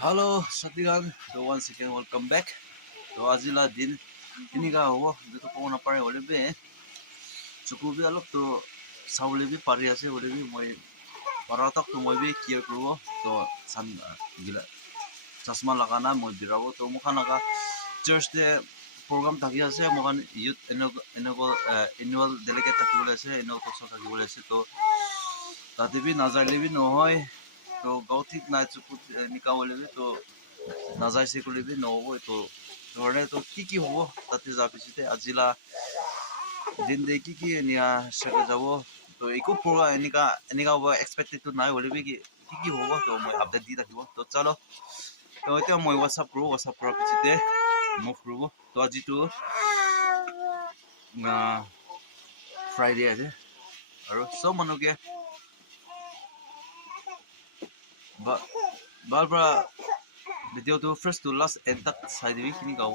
Hello, Satigan. So once again, welcome back. So azila din ini ka ho dito ko na pare ole be. Chukubi alop to saule bi pari ase ole bi moi paratak to moi bi care kro to san gila chasma lagana moi birabo to mukhana ka church de program thaki ase mokhan youth annual delegate thaki bole ase annual talk thaki bole ase to tate bi nazarle bi nohoy to gautik na chukut nika bole bi to nazar se kule bi noho to ধৰণে তো কি হ'ব তাতে যাব পিছতে আজিলা দিন দে কি নিয়া সকে যাব তো একো পুৰা এনেকা হ'ব এক্সপেক্টেড তো নাই হ'লে কি হ'ব তো মই আপডেট দি থাকিব তো চলো তো এতিয়া মই হোৱাটছআপ কৰাৰ পিছতে মুভ কৰিব তো আজিতো ফ্ৰাইডে আছে আৰু চব মানুহকে বাৰ পৰা ভিডিঅ'টো ফাৰ্ষ্ট টু লাষ্ট এণ্ড তাক চাই দিবি কিনি গাব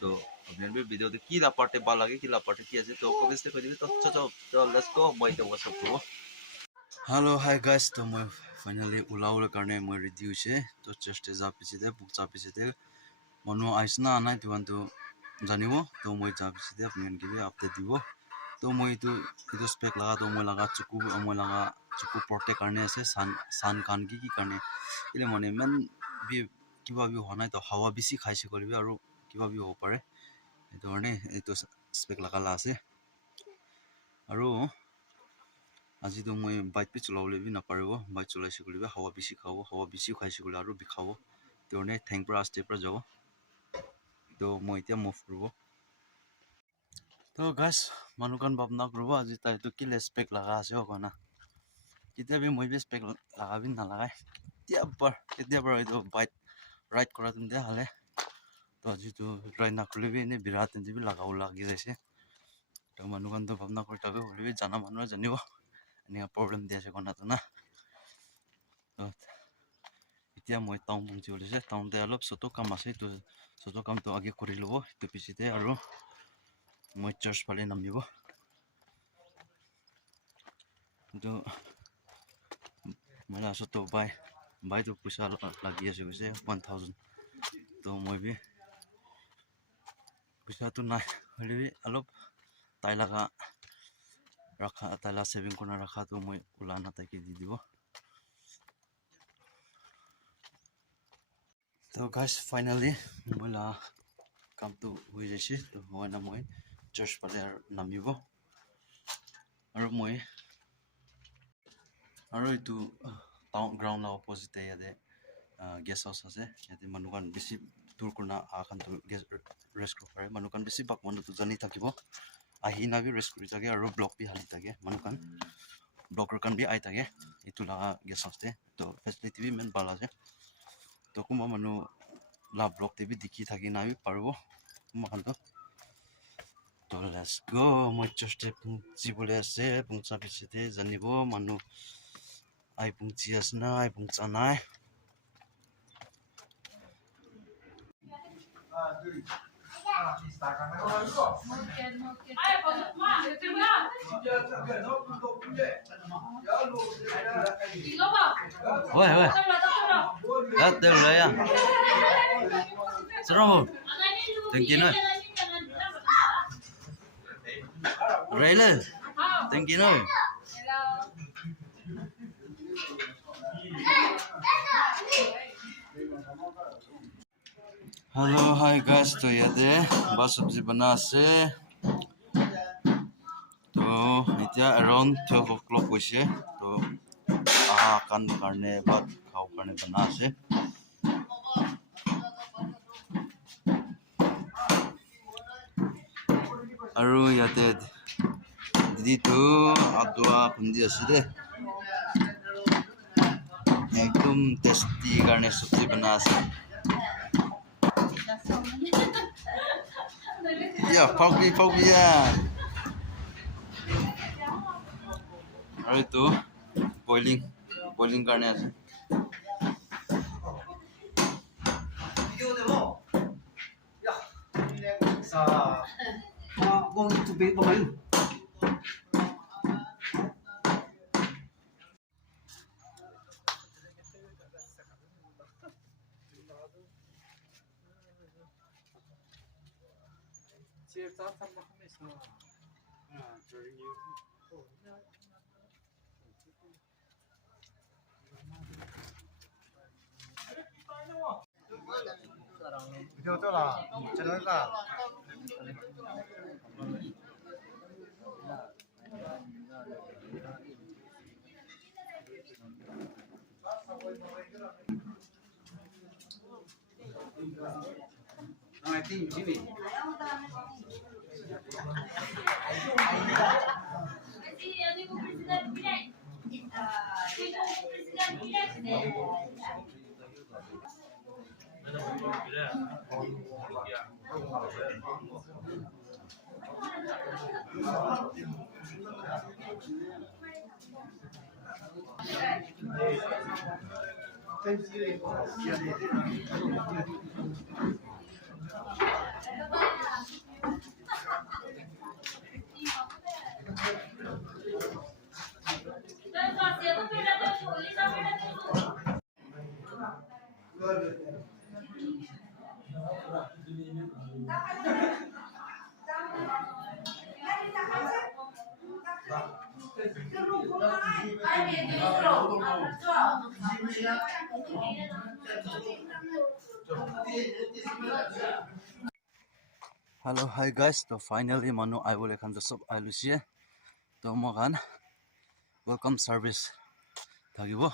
তো আপুনি ভিডিঅ'টো কি লাপাৰ্টে ভাল লাগে কি লাপাৰ্টে কি আছে তো কমেণ্টে কৈ দিবি তো লেটছ গো মই এতিয়া হোৱাটছআপ কৰিব হেল্ল' হাই গাইজ তো মই ফাইনেলি ওলাবলৈ কাৰণে মই ৰেডি হৈছে তো চাৰ্চতে যা পিছতে বুক যা পিছতে মানুহ আহিছে না নাই তোমাৰতো জানিব তো মই যা পিছতে আপোনালোকে আপডেট দিব তো মই এইটো স্পেক লগা তো মই লগা চকু পৰ্টে কাৰণে আছে চান কাণ কি কাৰণে এতিয়া মানে ইমান কিবা হোৱা নাই তো হাৱা বেছি খাইছে কৰিবি আৰু কিবা হ'ব পাৰে সেইটো কাৰণে এইটো স্পেক লগালা আছে আৰু আজিতো মই বাইক পি চলাবলৈ বি নাপাৰিব বাইক চলাইছে কৰিবি হাৱা বেছি খাব হাৱা বেছি খাইছে কৰিলে আৰু বিষাব সেইটো কাৰণে ঠেং পৰা আস্তে পৰা যাব তো মই এতিয়া মুভ কৰিব তো গাইজ মানুহখন ভাবনা কৰিব আজি তাইতো কি স্পেক লগা আছে অকণা কেতিয়াবা মই বি স্পেক লগাবি নালাগাই কেতিয়াবা এইটো বাইক ৰাইড কৰা তেন্তে হ'লে তো আজিতো ৰাইড নকৰিবি এনেই বিৰাট তেন্তে লগাব লাগি যাইছে তো মানুহখনতো ভাবনা কৰি থাকে হ'লেবি জানা মানুহে জানিব এনেকুৱা প্ৰব্লেম দি আছে কণাটো না তো এতিয়া মই টাউন পहुঁচি ওলাইছে টাউনতে অলপ চটো কাম আছে তো চটো কামটো আগে কৰি ল'ব সেইটো পিছতে আৰু মই চাৰ্চ ফালে নামিব কিন্তু মই লাষ্টতো বাইতো পইচা লাগি আছে কৈছে 1000 তো মই বি পইচাটো নাই হ'লে অলপ তাই লগা ছেভিং কৰি ৰখাটো মই ওলা তাইকে দি দিব তো গাইজ ফাইনেলি মই কামটো হৈ যাইছে তো হোৱা না মই চাৰ্চ ফালে নামিব আৰু এইটো টাউন গ্ৰাউণ্ডৰ অপজিটে ইয়াতে গেষ্ট হাউচ আছে ইয়াতে মানুহখন বেছি দূৰ কৰি আখানটো ৰেষ্ট কৰিব পাৰে মানুহখন বেছি ভাগ মানুহটো জানি থাকিব আহি নাবি ৰেষ্ট কৰি থাকে আৰু ব্লক বি হালি থাকে মানুহখন ব্লকৰ কাৰণ বি আহি থাকে এইটো লগা গেষ্ট হাউচতে তো ফেচিলিটি বি ইমান ভাল আছে তো কোনোবা মানুহ ব্লকতে বি দেখি থাকি নাবি পাৰিব কোনোবাখনটো তো লেটছ গো মই চাৰ্চতে পहुঁচিবলৈ আছে পहुঁচা পিছতে জানিব মানুহ আই পहुঁচি আছে না আই পहुঁচা নাই oi đây là đây à sao đâu từng kia nữa rấy lên từng kia nữa hello hi guys to yate ba sabji bana ase to এতিয়া around 12 o'clock hoise to kan karne bhat khao karne bana ase aru yate didi to adwa khundi ase de ekdom tasty karne sabji bana ase ya pauki ya aru to boiling karne ase sa going to be boil Video tu lah, channel ka. No, I think Jimmy. Hello, hi guys. So finally, manu I will come to sub Alucia. To makan welcome service. Tagibo.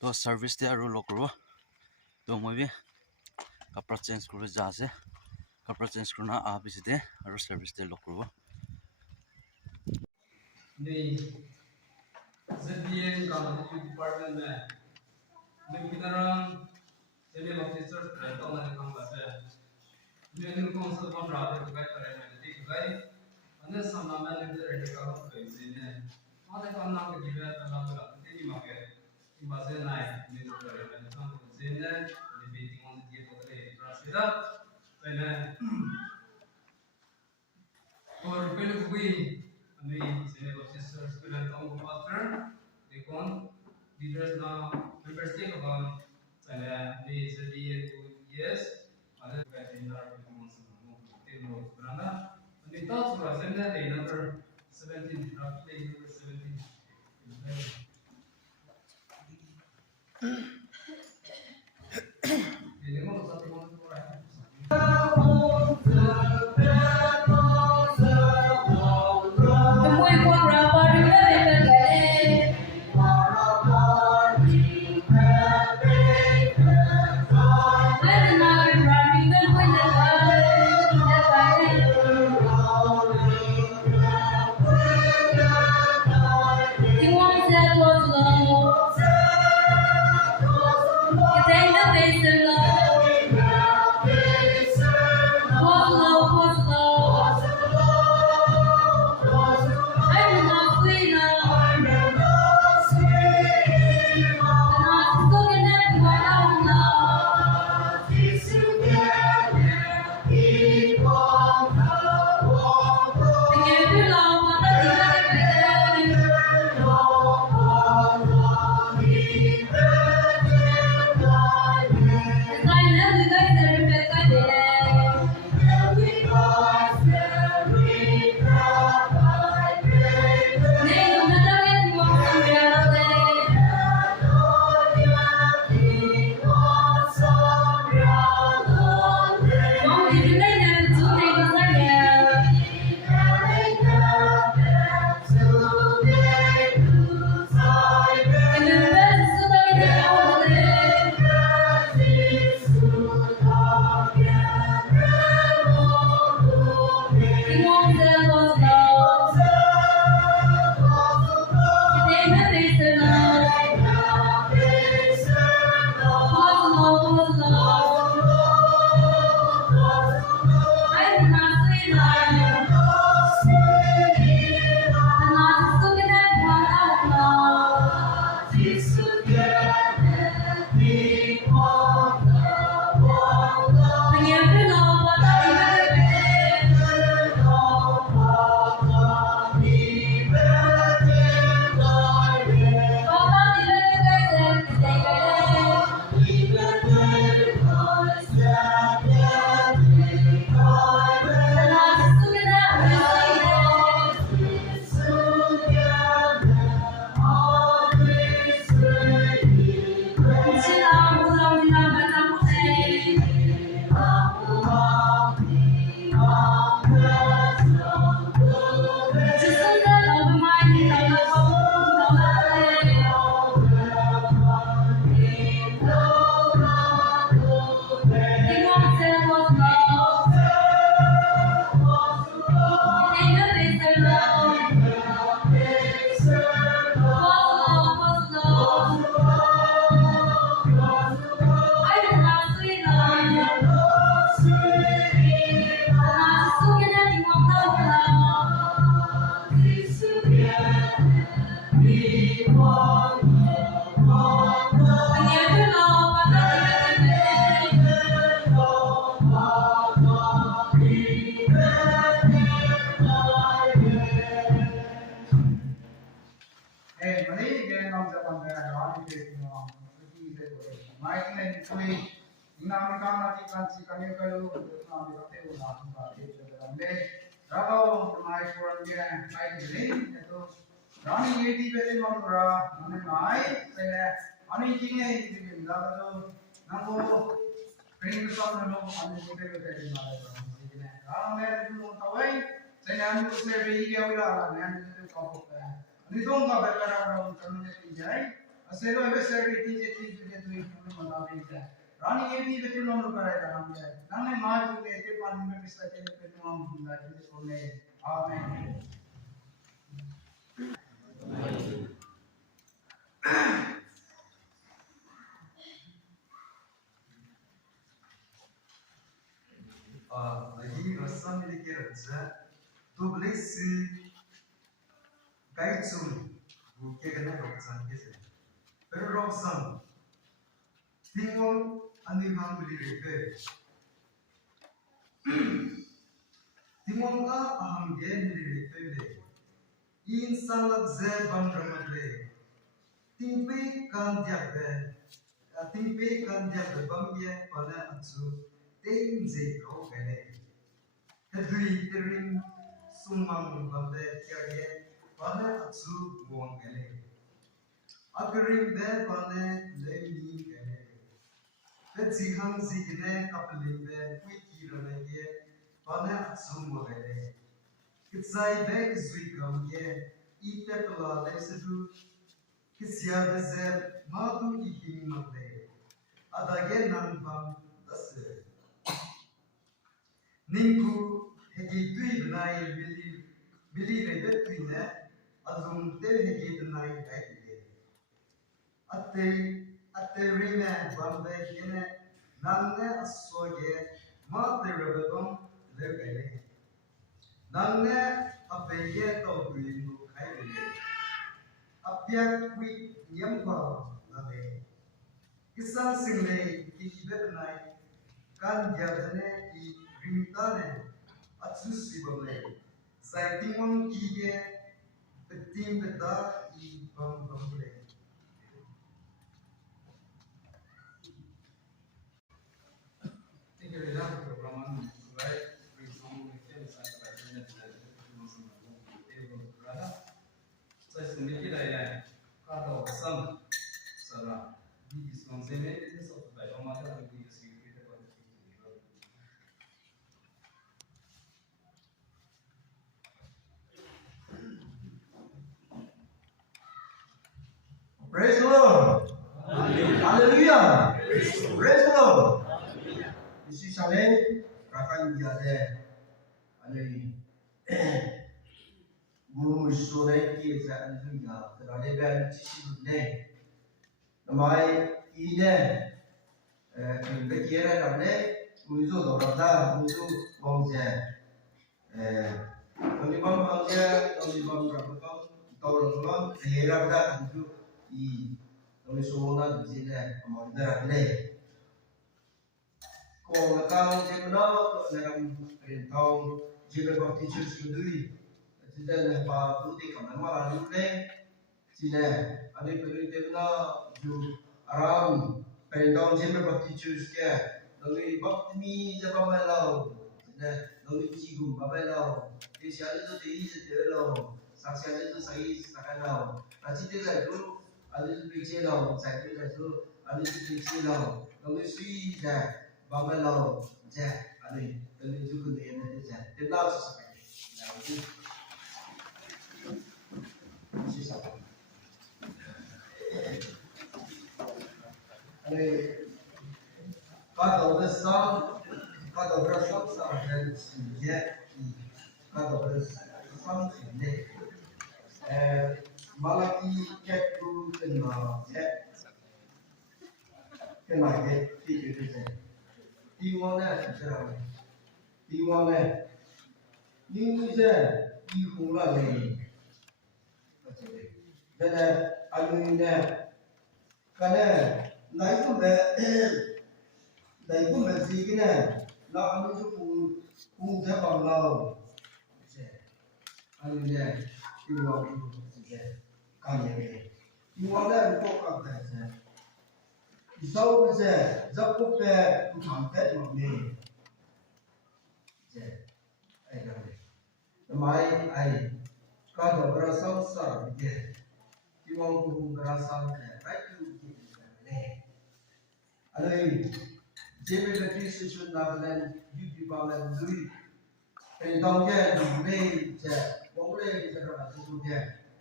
To service dia ru lokro. To maybe kapra change kuru jase. Kapra change kuruna abis de ru service de lokro. The Zeme Baptist Department में Zeme Baptist Association में काम करते हैं। मैं council बन रहा था गुगाई पर मैं ठीक गुगाई अन्य समाना में जो रेडिकल हो गए थे आधे काम ना के जीवन तलाब तला तेरी मांगे इन बातें ना है मैं जो कर रहा हूँ तो ज़ेने डिबेटिंग ऑन ये तो करे रास्ता पहले और पहले गुगाई अन्य Zeme Baptist Association का pastor देखों leaders ना members के कबान पहले अन्य ज़रिए yes ada webinar and the thoughts were assembled number 17, roughly number 17. mai cái này tôi nam cam là cái con chỉ cái này cái lu nam cái cái u nam cái cái cái làm đấy đâu mai cuốn cái ai cái gì itu Rani ये T पे तो मन करा मैंने नाई तेरे अने चिंगे ये भी मिला तो ना वो ट्रेन के साथ में लोग आने छोटे छोटे दिन आ रहे हैं लेकिन हाँ मैं तो मोटा भाई तेरे हम लोग से भी ये वाला मैं तो काम करता है नहीं तो उनका बेकार काम करने के लिए जाए असेलो ऐसे से भी चीजें चीजें तो इन्होंने बता दी है रानी ये भी बेटे लोग करेगा हम जाए ना मैं मार दूंगे के पानी में पिसता चले पे तो हम बुला के छोड़ने आमेन lagi rasa milik kerja double si kai chung buke kena roksan kese pero roksan tingol ani ham bili repe tingol ka aham ge bili repe le insan lag ze bam ramale tingpe kan diak be bam ye pala atsu ting ze ko kene Ndui terim sumang bambe kiaye bane atsu buang kene akarim be bane lemi kene be jihang zigine kapeling be wiki ramege bane atsu mo kene kitsai be kizui kamye ite tola lesedu kisya be ze madu ihim makle adage nan bam dase Ninku hegi tui benai bili rebet tui ne azum te hegi benai kaitide atte rime bambe kene nanne asoge ma te rebedom lebele nanne abege to tui nu kaitide apya kui nyamba nade kisan single ki benai kan jadane ki rimtane atsusi bamle saitimon kiye petim peta I bamle Tinggal dalam programan baik nsong itu saya baca berada. Saya sendiri dari kata sam sarah di disuang Zeme itu satu baik amat di disuang kita pada Keyipheule. Praise the Lord. Hallelujah. Praise the Lord. Isi salen rakan dia de alai guru sore ki sa alhamdulillah terade ban cisi ne namai ine ke kira namne muzo dorada muzo bongse kami bang bangse kami bang rakam tolong herada itu I kami sona di sini amor darane Kung nakang jemno nakang perintah Zeme Baptist Association sila na pa tuti kami marami sila ano perintah na ju aram perintah Zeme Baptist Association nami baptimi sa pamalaw sila nami sigum pamalaw siya ito duize telo saksya ito sa sakalaw at sila ito ano ito pixelaw sa ito ano ito pixelaw nami suiza Bamelaw, Jack, ano yun, tuloy juga na yan natin Jack. Tinawag sa sakay. Sisa. Ano yun, kada obrasam sa akin si Jack, kada obrasam si Nick. Malaki Keyipheule kena Jack, kena Keyipheule Jack. Tiwone cerah, tiwone, ni je ihula ni. Jadi anu ini, karena naik pun bersih ni, nak anu tu pun jepang lau. Anu ni tiwone je, kami ni. Tiwone untuk apa saja? sau giờ dốc quốc về cũng thảm tết mà mình giờ ai làm đấy mai ai có đồ ra sau sợ giờ thì mong cùng ra sau cái phải tu gì này anh ơi Zeme Baptist Association nagaland Pebam ndui cái đầu kia đủ này giờ bóng lên giờ là cái số kia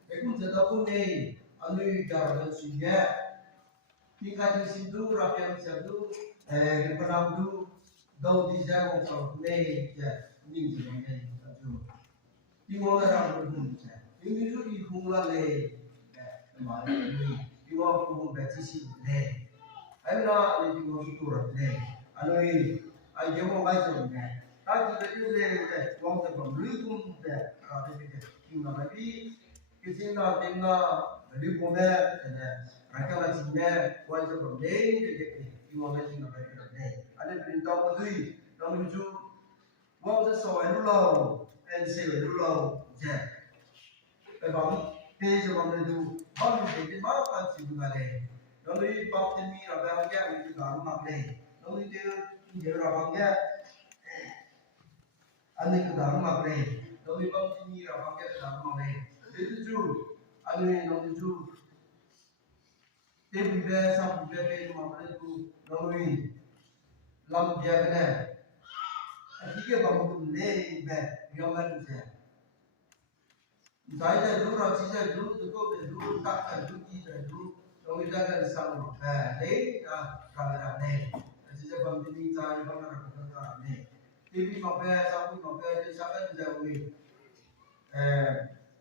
cái cũng giờ đâu cũng này anh ơi giờ là suy nghĩ tingkat di situ rakyat situ Pebam tu duize orang sahut ni je ni je ni tu tinggal orang berhubung je ini tu ihung la le nama ni tinggal ihung baptisi le ayo na ni tinggal itu rat le anu ini ayo mau baca ni tak kita le uang tu berlikum je ada kita tinggal lagi kita tinggal di bawah rakyat lagi ni wajib berlei kita tinggal lagi nak berlei ada perintah pendui nomor 7 wong sẽ soi lúc lâu em sẽ lúc lâu dạ cái bóng thế cho bóng này dù bóng thì cái máu ăn chịu mà này nó đi bóng trên mi là bao nhiêu mình cứ làm mặt này nó đi tiêu là bóng nhá anh đi cứ làm mặt này nó đi bóng trên mi là bóng nhá làm mặt này thế chứ chú anh đi nó đi chú thế bây giờ xong bây giờ mà nó đi nó đi làm việc cái này 이게 방금 내 입에 위험한 제. 자이자 누라 지자 누 듣고 누 딱딱 누기자 누 여기다가 상으로 네 가라 네. 지자 방금이 자이 방가라 그런가 네. TV 마페 사부 마페 사가 지자 우리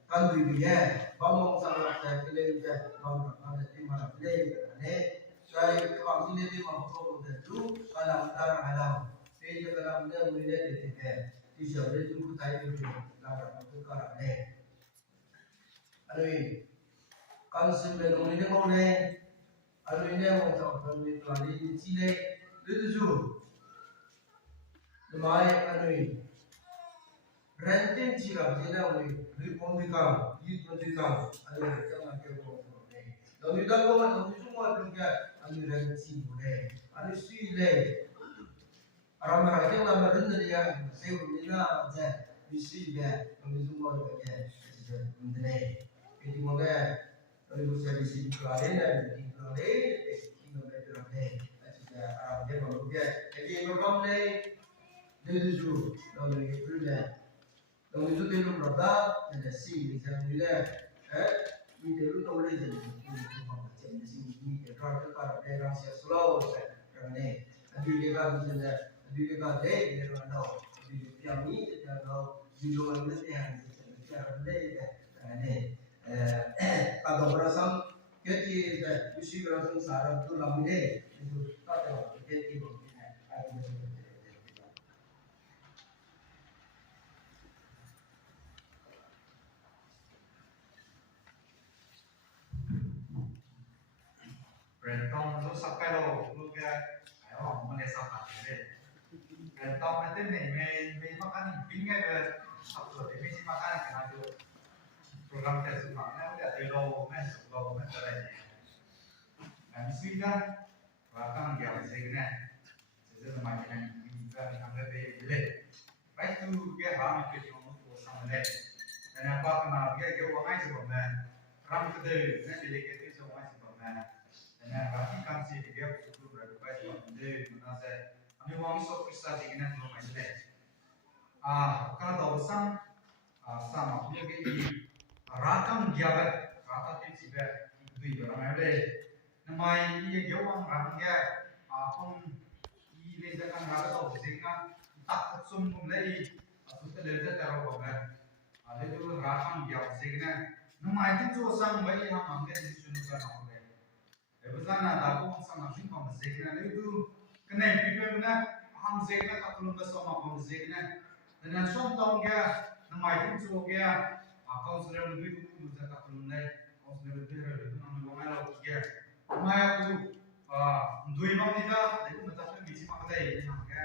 간두이에 방송 상으로 때 이제 방금 안에 팀마라 플레이 네. 저희 그 방송들이 방송으로 됐죠. 가라 가라 thế cho các bạn đưa người lên để thể thì giờ đây chúng ta thấy được là một cái cơ hội này ở đây con xin về đồng nghiệp mong này ở đây nếu mà chọn đồng nghiệp là đi chi đây đưa chú mai ở đây renting chỉ là thế nào này đi công ty cao đi công ty cao ở đây trong là cái công việc này đồng nghiệp đâu mà đồng nghiệp chúng tôi đừng cái ở đây renting chỉ này ở đây suy này orang-orang yang lama rendah dia, saya bila je misi dia, kami semua juga je mendenai. Jadi mungkin kalau saya di sini kelarin dan di kelarin, kita belajar ni, sudah Arab dia baru dia. Jadi program ni dia tu, kalau itu dia, kalau itu dia belum berada, dia si macam ni dia, ni dia tu tahu dia jadi, macam ni ni dia kerja dia orang siap slow, kerana ni, dia kan macam dia. Di dekat dek dia orang tahu di tiang ni dia tahu di luar ni dia cara dek ni kalau berasam jadi mesti berasam sarang tu lama ni itu tak tahu jadi Rentong lu Sampei lu ke ayo Malaysia pakai Rentong nanti nih makan pingin ke satu demi si makan karena itu program tes uangnya udah telo men terlalu dan sudah bahkan dia segera sesuatu macam ini juga sampai beli baik tu dia ramai kerja untuk sampai dan apa kena dia uangnya sebabnya ram kedai nanti lagi itu semua sebabnya dan berarti kan si dia butuh berapa sebabnya mana saya kami wang sok kristal dengan belum ada. Kalau tahu sama dia ke rakam jabat rata tim siapa itu orang ada. Nama ini jawab orang dia pun ini lezakan rata tahu sehingga tak sum mulai sudah lezat terlalu banyak. Ada tu rakam jabat sehingga nama itu tu sang bayi ham ambil di sini kan ambil. Betul nak tahu sama singkong sehingga itu kena people na ham zegna ka kulum ba soma ham zegna dan som tong ga na mai tin so ga kaunselor lebih ku za ka kulum nai kaunselor lebih re na mo ma la ga ma ku ndui ma ni da de ku mata pe bisi ma ka dai na ga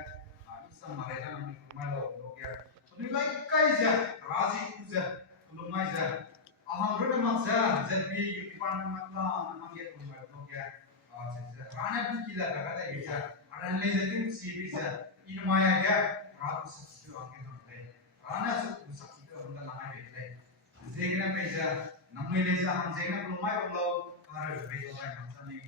isa ma re na mi ma la ga ni kai za razi ku za kulum mai za aham re ma za bi ku pan ma ta na ma ge ku ma ga rana đây bây giờ anh lấy ra tiếng gì bây giờ in mai cái ra cũng sắp sửa cái nào đây ra nó sắp sửa ông ta làm cái đây dễ cái này bây giờ năm mươi lấy ra hàng dễ nó cũng mai không lâu rồi bây giờ này làm sao này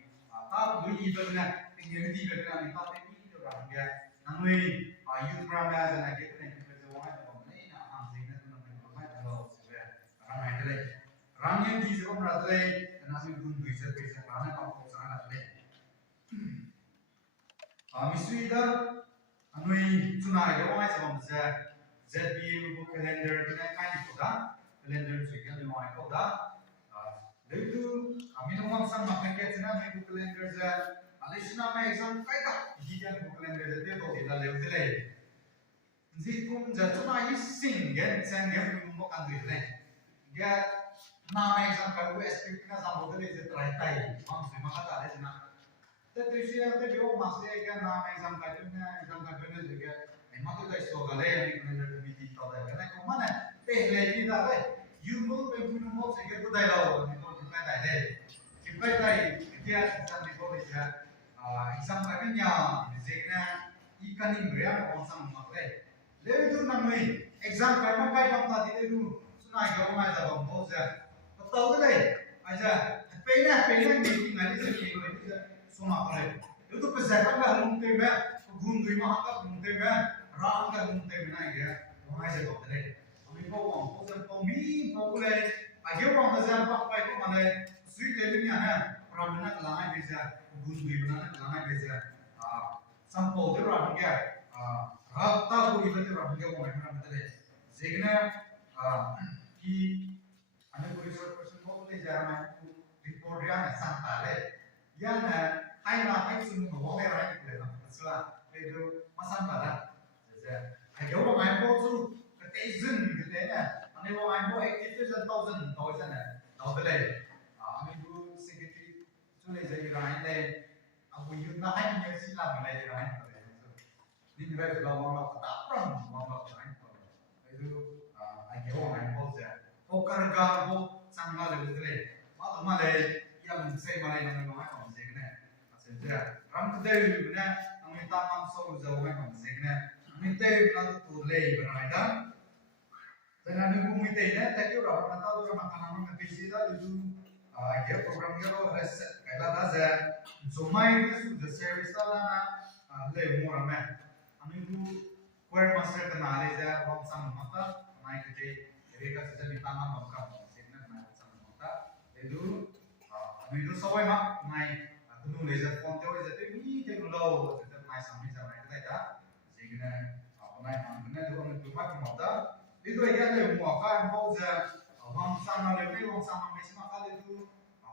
ta đối gì vậy nè tình hình gì vậy nè mình ta thấy biết được rằng cái năm mươi youth program là này cái này bây giờ mai còn này là hàng dễ nó cũng mình mai không lâu rồi ra này cái đây ra những gì cũng ra đây là mình cũng duize bây giờ ra nó cũng có ra đây Misui anui tunai ga wai sabam za ZBA book calendar kina kai ko da calendar chu ga ni wai ko da leitu amino mam sam ma ke tsena me book calendar za alisna ma exam kai ka ji ga book calendar za te to ida leu de le ji kum za tunai sing gen sen ge mo kan de le ga na ma exam ka ko expect na sam bo de le trai tai mam se ma ka ta le na तो दूसरे होते जो master क्या नाम exam का जो ने लगे मैं तो इस तो गले यानी मैंने भी दी तो है ना कौन है पहले भी था है यू मो पे पुनो मो से के तो दाइला हो तो कितना दाइले कितना दाइ क्या एग्जाम में को है एग्जाम का क्या जिसने इकनिंग रिया कौन सा मतलब ले तो ना मैं एग्जाम का मैं काय काम था दे दू सुना के मैं जब बहुत से तो दे अच्छा पहले मीटिंग आई से के सुना करे ये तो पैसा का घूमते में घूम घूम वहां का घूमते में रात का घूमते में ना ये वहां से तो करे अभी को से तो मी पॉपुलर आगे वो मजा पाई को माने स्वीट टेलिंग है प्राणना लाना बेजा घूम घूम बनाना लाना बेजा संपो जो रात गया रात को इधर जो रात गया वो मैं बताले जेगना कि अने पुलिस पर्सन को ले जा रहा है रिपोर्ट या संताले या ना hai là hai sự của cái này để làm sao để được masan pada jadi ayo bang ai bo tu cái dân cái thế này anh em bang ai bo active dân thousand này đó cái này anh em bu secretary cho nên giờ cái này này anh bu yun na hai người xin làm cái này cái này đi về là mong là tập trung mong là cái này itu ayo bang ai bo giờ bo kerja bo sang là cái này mà lại yang saya malah yang ngomong apa sih kena ya ram kedai benar kami tamam solu jauh kan sih kena minta benar tu lei benar dah dan anu minta ini tapi orang mana tahu orang makan orang kerja dah itu ya program dia lo reset kalau dah saya Zeme itu sudah service lah na lei murah mah anu itu choir master kenal aja orang sama mata naik kerja mereka sudah ditanam macam sih kena naik sama mata itu video sau ấy mà này tôi nuôi lấy phone theo bây giờ tôi nghĩ theo lâu rồi tôi mai sáng bây giờ này cái này đã gì cái này hôm nay cái này tôi phát một đó đi tôi cái này một cái bao giờ hoàng sang nào lấy cái hoàng sang mà mấy mà cái tôi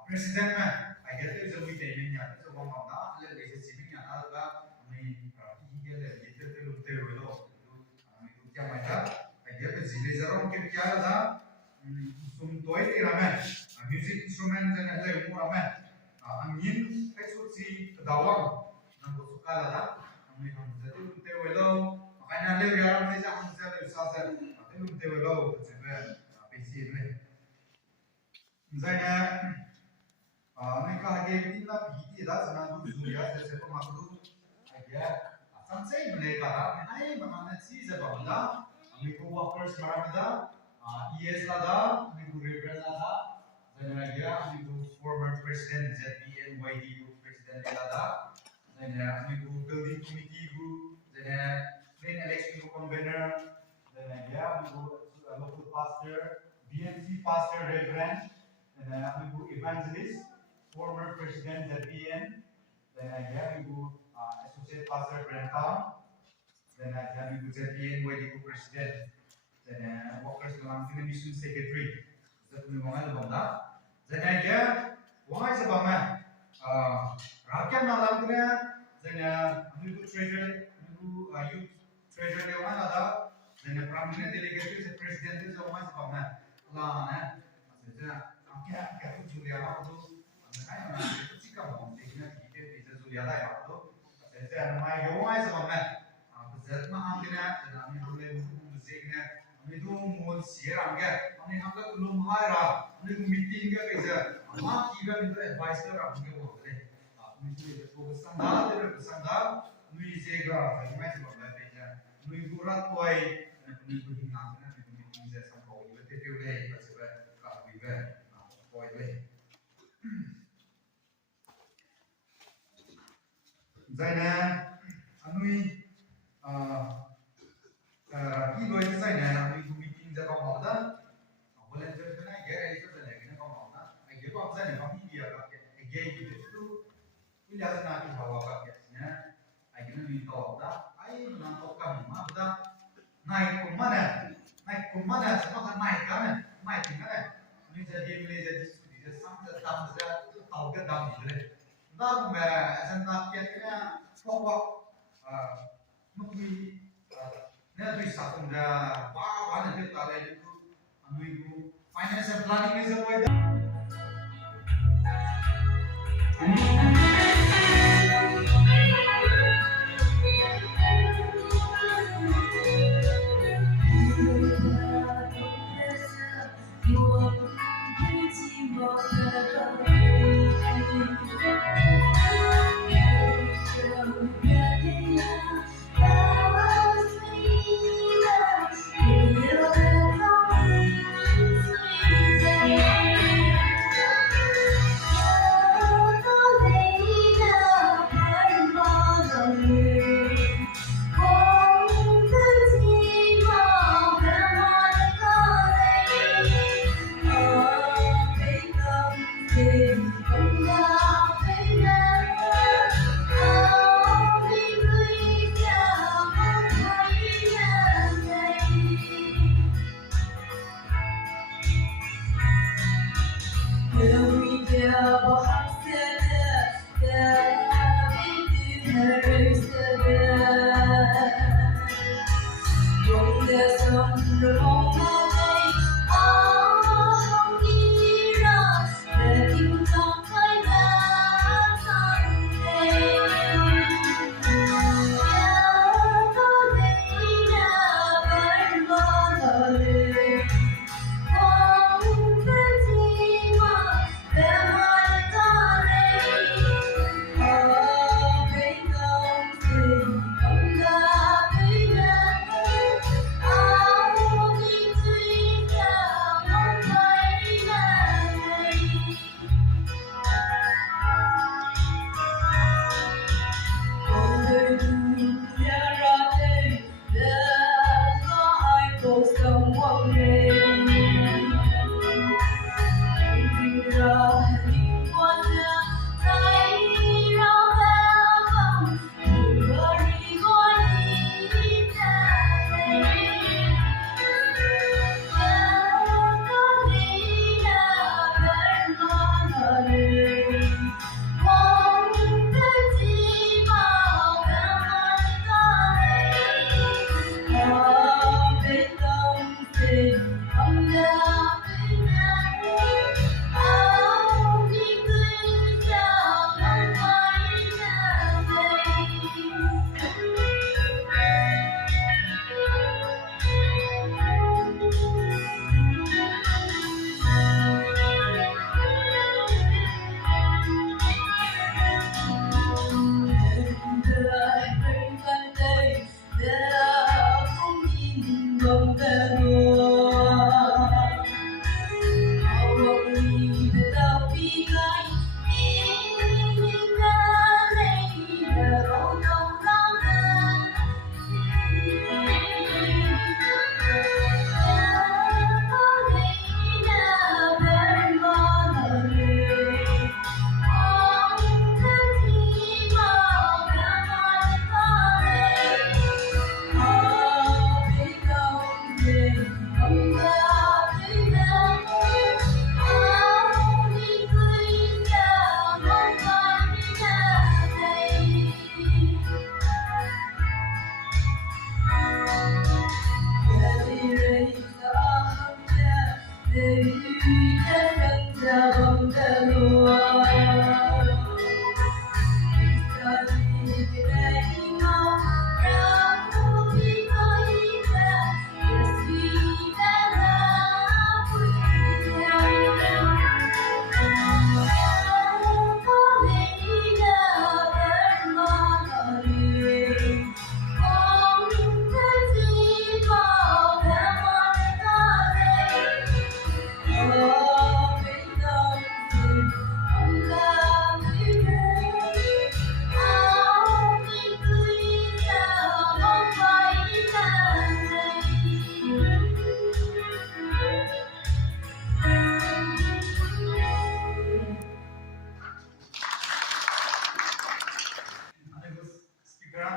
president mà cái tôi giờ mới thấy mình nhà tôi hoàng ngọc đó lấy lấy cái gì mình nhà đó là mình cái này cái tôi lúc tôi rồi đó mình cũng chẳng may đó cái tôi gì lấy ra ông cái kia là sum tối thì là mẹ music instrument dan ada yang murah mah angin eksorsi kedawang nang suka lah dah kami kan jadi tewelo makanya le biar nanti jangan saya usah tapi tewelo sebab PC ni misalnya mereka lagi kita biji dah senang tu suria saya pun maklum aja sampai mereka dah menai mana sih sebab dah mereka workers marah dah ES lah dah mereka rebel lah dan lagi itu former president ZBN YD president Lada dan itu building committee bu dan main election convener dan lagi itu local pastor BNC pastor reverend dan itu evangelist former president ZBN dan lagi itu associate pastor Pebam dan lagi itu ZBN YD president dan workers dalam mission secretary itu memang ada jadi dia wahai sebab rakyat malam tu jadi itu treasurer itu youth treasurer yang mana ada jadi prominent delegate itu presiden itu wahai sebab lah jadi angkat itu Julia itu saya itu sih kamu jadi kita bisa Julia lah itu jadi nama wahai sebab betul angkatnya jadi kami boleh musiknya itu mau siaran ke, kami hamil belum hari, kami meeting ke kerja, mak kita itu advisor, kami boleh, kami Sangha there the sangha nui zega I might have like it nui burat koi nui budding na na nui nui some koi but if you lay but we were koi lay zaina nui ki loi zaina nui meeting za kong da volunteer na gere ito da lagi na kong na ai ge ko zaina kami dia ka ke ge itu ini ada nanti bawa paketnya, akhirnya ditolak dah, ayo menangkap kami mah dah, naik ke mana, semua kan naik kan, naik tinggal ini jadi studi, sampai tahu saja tahu ke dalam ini, dah sentak paketnya pokok, mungkin, nanti satu dah, bawa nanti tahu itu, anu itu financial planning itu semua itu.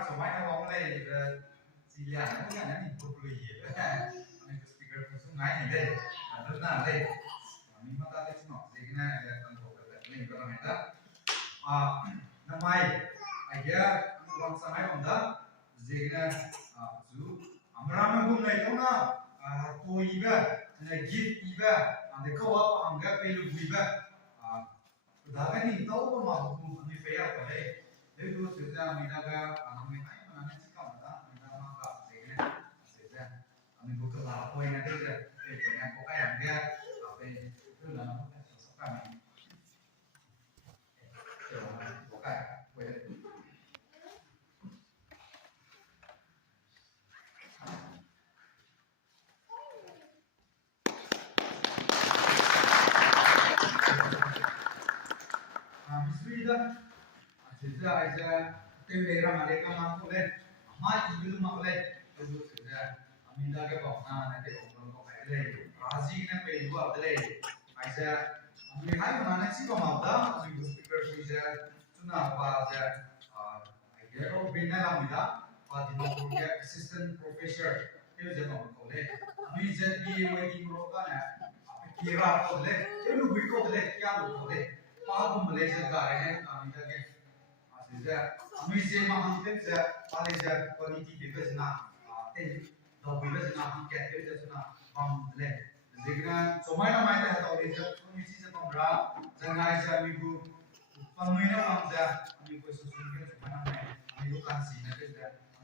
so mai na bong le chỉ là nó cái này mình bục lì vậy đó mình cái speaker cũng xuống ngay này đây rất là đây mình bắt ta cái nó gì cái này là con bộ cái mình có làm đó năm mai ai kia con sang mai còn đó gì cái này chú amram mình này đâu na tôi iba này gift iba để câu apa angga pelu iba dah kan ni tahu kok mau kami fair apa deh jadi tu sudah kita ga kami ai mana ni sikap dah kita maka sudah kami buka lah poin ada je poin yang kau yang dia apa itu lah suka kami buka poin Bismillah. Sudah aja temera mereka mampu deh. Mak ibu mampu deh. Terus sudah. Aminda ke bawah nanti orang kau kaya deh. Razi ne pelu ada deh. Aja. Ami hai mana sih kau mau dah? Ami speaker sudah. Tuna apa aja. Aja kau bina amida. Padi mau kerja assistant professor. Itu je mampu deh. Ami jadi waiting room kan ya. Kira kau deh. Itu lebih kau deh. Kia lu kau deh. Aku Malaysia garang kami lagi, asal kami Zeme Baptist Association quality bebas na, bebas na angkat bebas na le. Jika somai nama itu atau Malaysia kami sih sebenarnya jangan saja minggu pemina angja minggu sesuatu somai nama minggu kansi nanti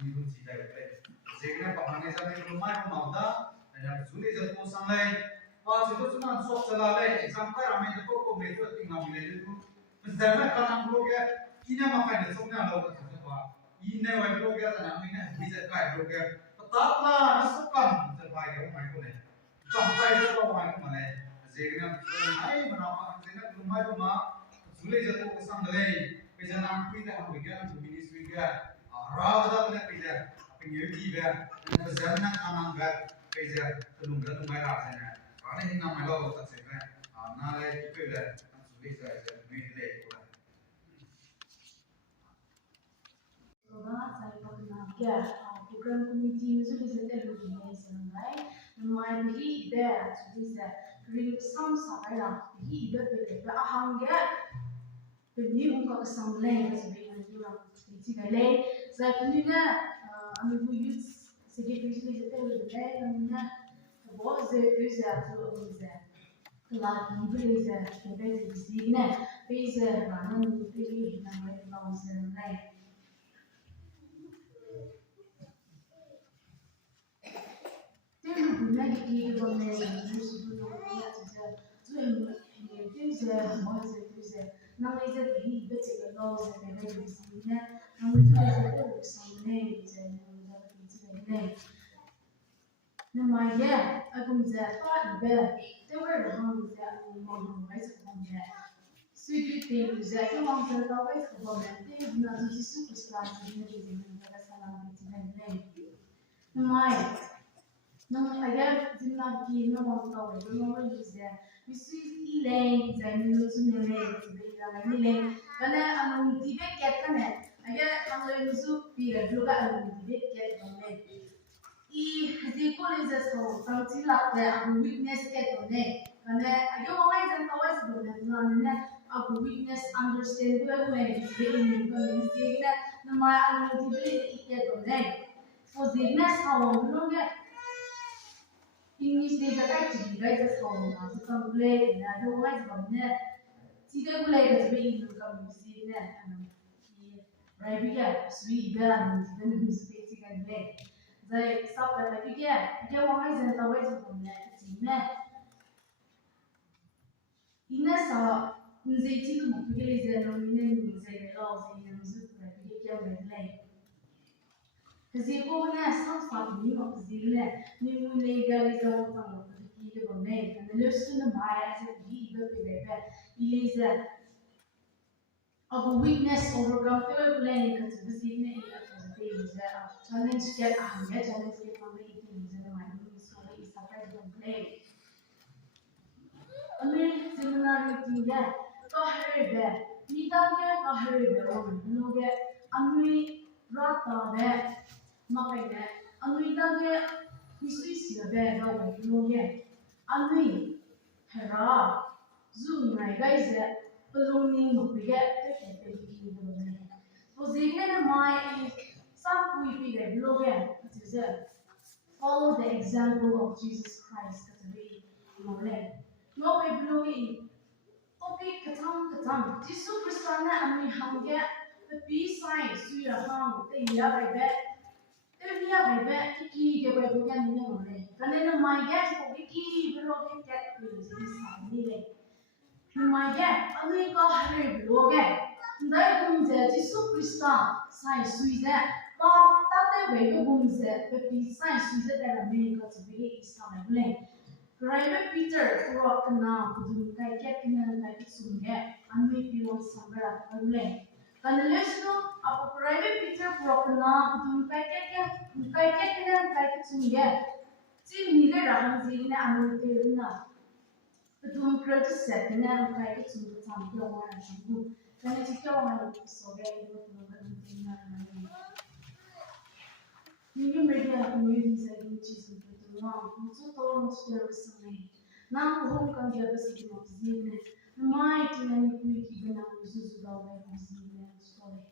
minggu cita itu. Jika pemana saja minggu rumah dah, dan sulit jatuh sangai. Pas itu cuma sok selale, sampai ramai itu kok metode tinggal milih itu. Misalnya kalau blog ya, ini makanya soknya lalu kita coba. Ini web blog ya, tanah ini bisa kayak blog ya. Tetaplah nasukan terbaik ya, rumah itu nih. Sampai itu kau rumah itu mana? Jadinya, ay menapa? Jadinya rumah itu mah sulit jatuh ke sanggulai. Pejalan kita harus bikin, bikin swinga. Rawa dah punya pejalan, pengyuti ya. Pejalan kanan gak pejalan, telungga tunggai rasanya. Karena ini nama lo tak sebenarnya, nalai Keyipheule lah, sulit saja, milih pula. Soalnya saya pernah program community itu bisa terlibat sebagai memang bagi ide bisa beri sam saya bagi ide berbeda ahangga bagi muka kesamleng sebagai orang tidak lain saya punya amigo youth sedikit bisa terlibat namanya बहुत से पैसे आते हैं पैसे class में पैसे पैसे सीखने पैसे बनाने में पैसे हमारे गांव से नहीं तेरे बुना की बनने में सुबह तो क्या चीज़ जो ये पैसे बहुत से पैसे ना मैं इसे भी बच्चे का गांव से पैसे सीखने ना मुझे पैसे तो सामने चाहिए मुझे पैसे नहीं Nama dia, aku mesti tak bela. Tewar dah mesti aku mahu baca komputer. Sudi tu mesti aku mahu tertawa itu komputer. Tapi nak jadi superstar jadi kita salam kita ni. Nama agar jinak kita mahu tahu. Nama dia, mesti ilain jadi nusun ilain sebelah ilain. Kerana anu tiba kiat kan? Agar anu nusun pira juga anu tiba kiat kan? Hati so something like that aku witness itu nih karena ada orang yang tahu sebenarnya aku witness understand itu aku yang ini kita nama anu itu nih for witness how belum ya English dia kata jadi guys how masuk komplain ada orang sebenarnya tidak boleh kerja ini kamu sih nih right ya sweet dan mesti kan deh Zai sampai lagi dia orang yang tahu itu punya cina. Ini sah mesti itu mungkin dia ini mesti kalau ini mesti lagi dia berlai. Kasi ko na sampai ni mesti ni mulai dari jauh tanpa dia berlai. Karena lepas tu namanya jadi ibu bebe. Ini sah aku weakness overcome tu boleh ni kerja sini. Challenge क्या कहानी challenge के मामले इतनी मुझे मालूम नहीं सोने इस तरह की कंप्लेन अमें सिमिलर मीटिंग है तो हर बे मीटा क्या हर बे वो लोग अमें rata be makaine anui dage hisui sia be da we loge anui hera zoom nai gaize pelung ni mupige te te ki do so zingen mai some we be loge it is follow the example of Jesus Christ that we know. No we blogi topic katam Jesus Christ na ami hamge the peace sign suya hang the ya bebe the ya bebe ki de we bu kan ni no le kan my get ko ki blogi get is sign ni le my get ami ko hare blogi dai kum je Jesus Christ sign suya ba ta te we bu kum je the peace sign suya da me ko to be Islam le Private Peter rock now to kai ketin kai sunge anmi piwon sangara arule kanalesto apo private Peter rock now to kai ketin kai sunge ti nile rahan zine anute na tum kredi setna kai sunge tam ko wana shubu kana tikya wana soge ndo no kan na Ninguém merece communities aqui Jesus do não, não sou todo mundo também. Não vou cambiar essa dimensão. Mai tinha me que na Jesus da vai fazer história.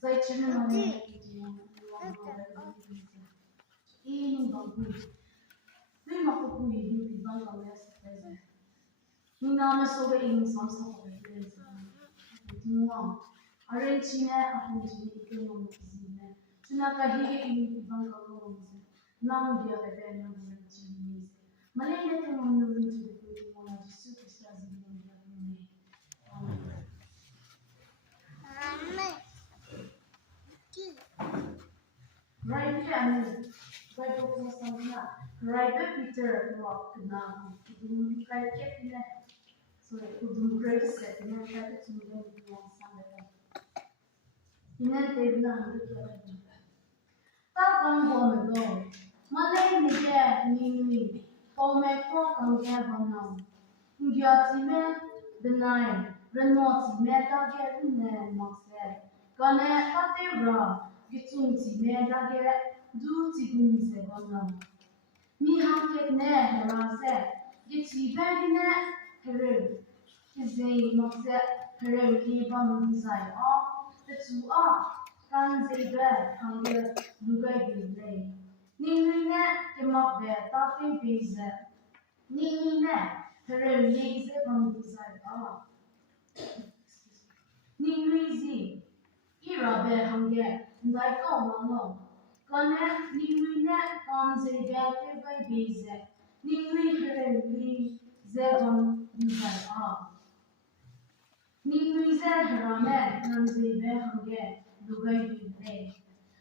Zai tinha na minha que tinha e não vou. Nem uma coisa que vai fazer essa coisa. Não me soube em são só para ver. Não. Arrange a função que não existe. Tuna kahige ini bang kalau nang dia bebe nang berjenis. Malaysia tu orang tu tu orang Yesus Kristus ini dia ni. Right here, anu, Bible tu sama. Right Peter rock kenal. Kudung kai ket ni. Sorry, kudung grace set ni. Kai tu semua ni orang sama. Ini tebna hantu kita. Ta bang bom do malay ni ke ni ko me ko kan ke banau ngia ti me benai reno ti me ta ke ne mo se kane ta te ra gitung ti me ta ke du ti gun se banau mi ha ke ne ra se gi ti be ne here ki ze mo se here ki bam di sai a te tu a kan ze be hange lugai be Ningine kemak be tapi beze. Ningine terem leze bangizai ba. Ningizi ira be hange ndai ko mano. Kane ningine kamze be te bai beze. Ningui terem leze bangizai ba. Ningui ze harame kamze be hange lugai be.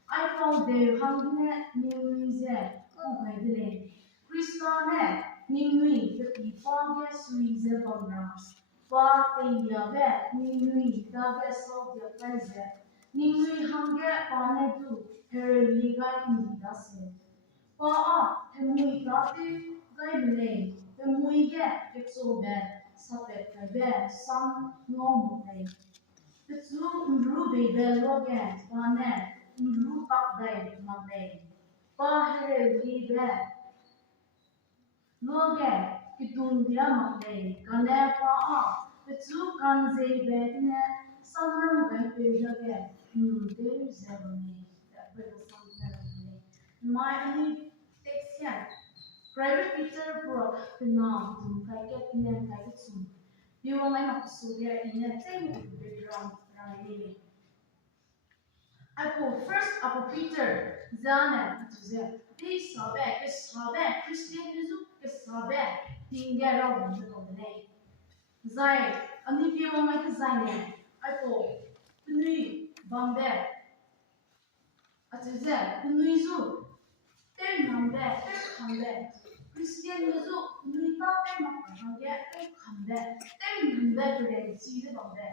I found the hangine ningze ugaidele. Kristane ningui the people suize bonna. Pa teya be ningui dage so the prize. Ningui hange pane du herliga indase. Pa a temui tate gaidele. Temui ge ketso be sapet be sam no mutay. The two Ruby Belogan, Banet, Rupak Day, Monday. Bahre Libe Logan, Kitundia Monday, Ganepa, the two Kanze Bedine, Summer Wake again, Day 7 that was something. My only text here. Private Peter brought the nom to Kaiket in and Kaiket soon. You will not so get in a thing background running. Apple first Apple Peter, Zane, to them. This Sabe, Christianism is Sabe, Tinga around the name. Zai, and if you will make a Zane, Apple, Nui, Bambe, at the Nuizu, then Nambe, Hambe. Christianism, Nui Tape Makange, Hambe, then Hambe today, see the Bambe,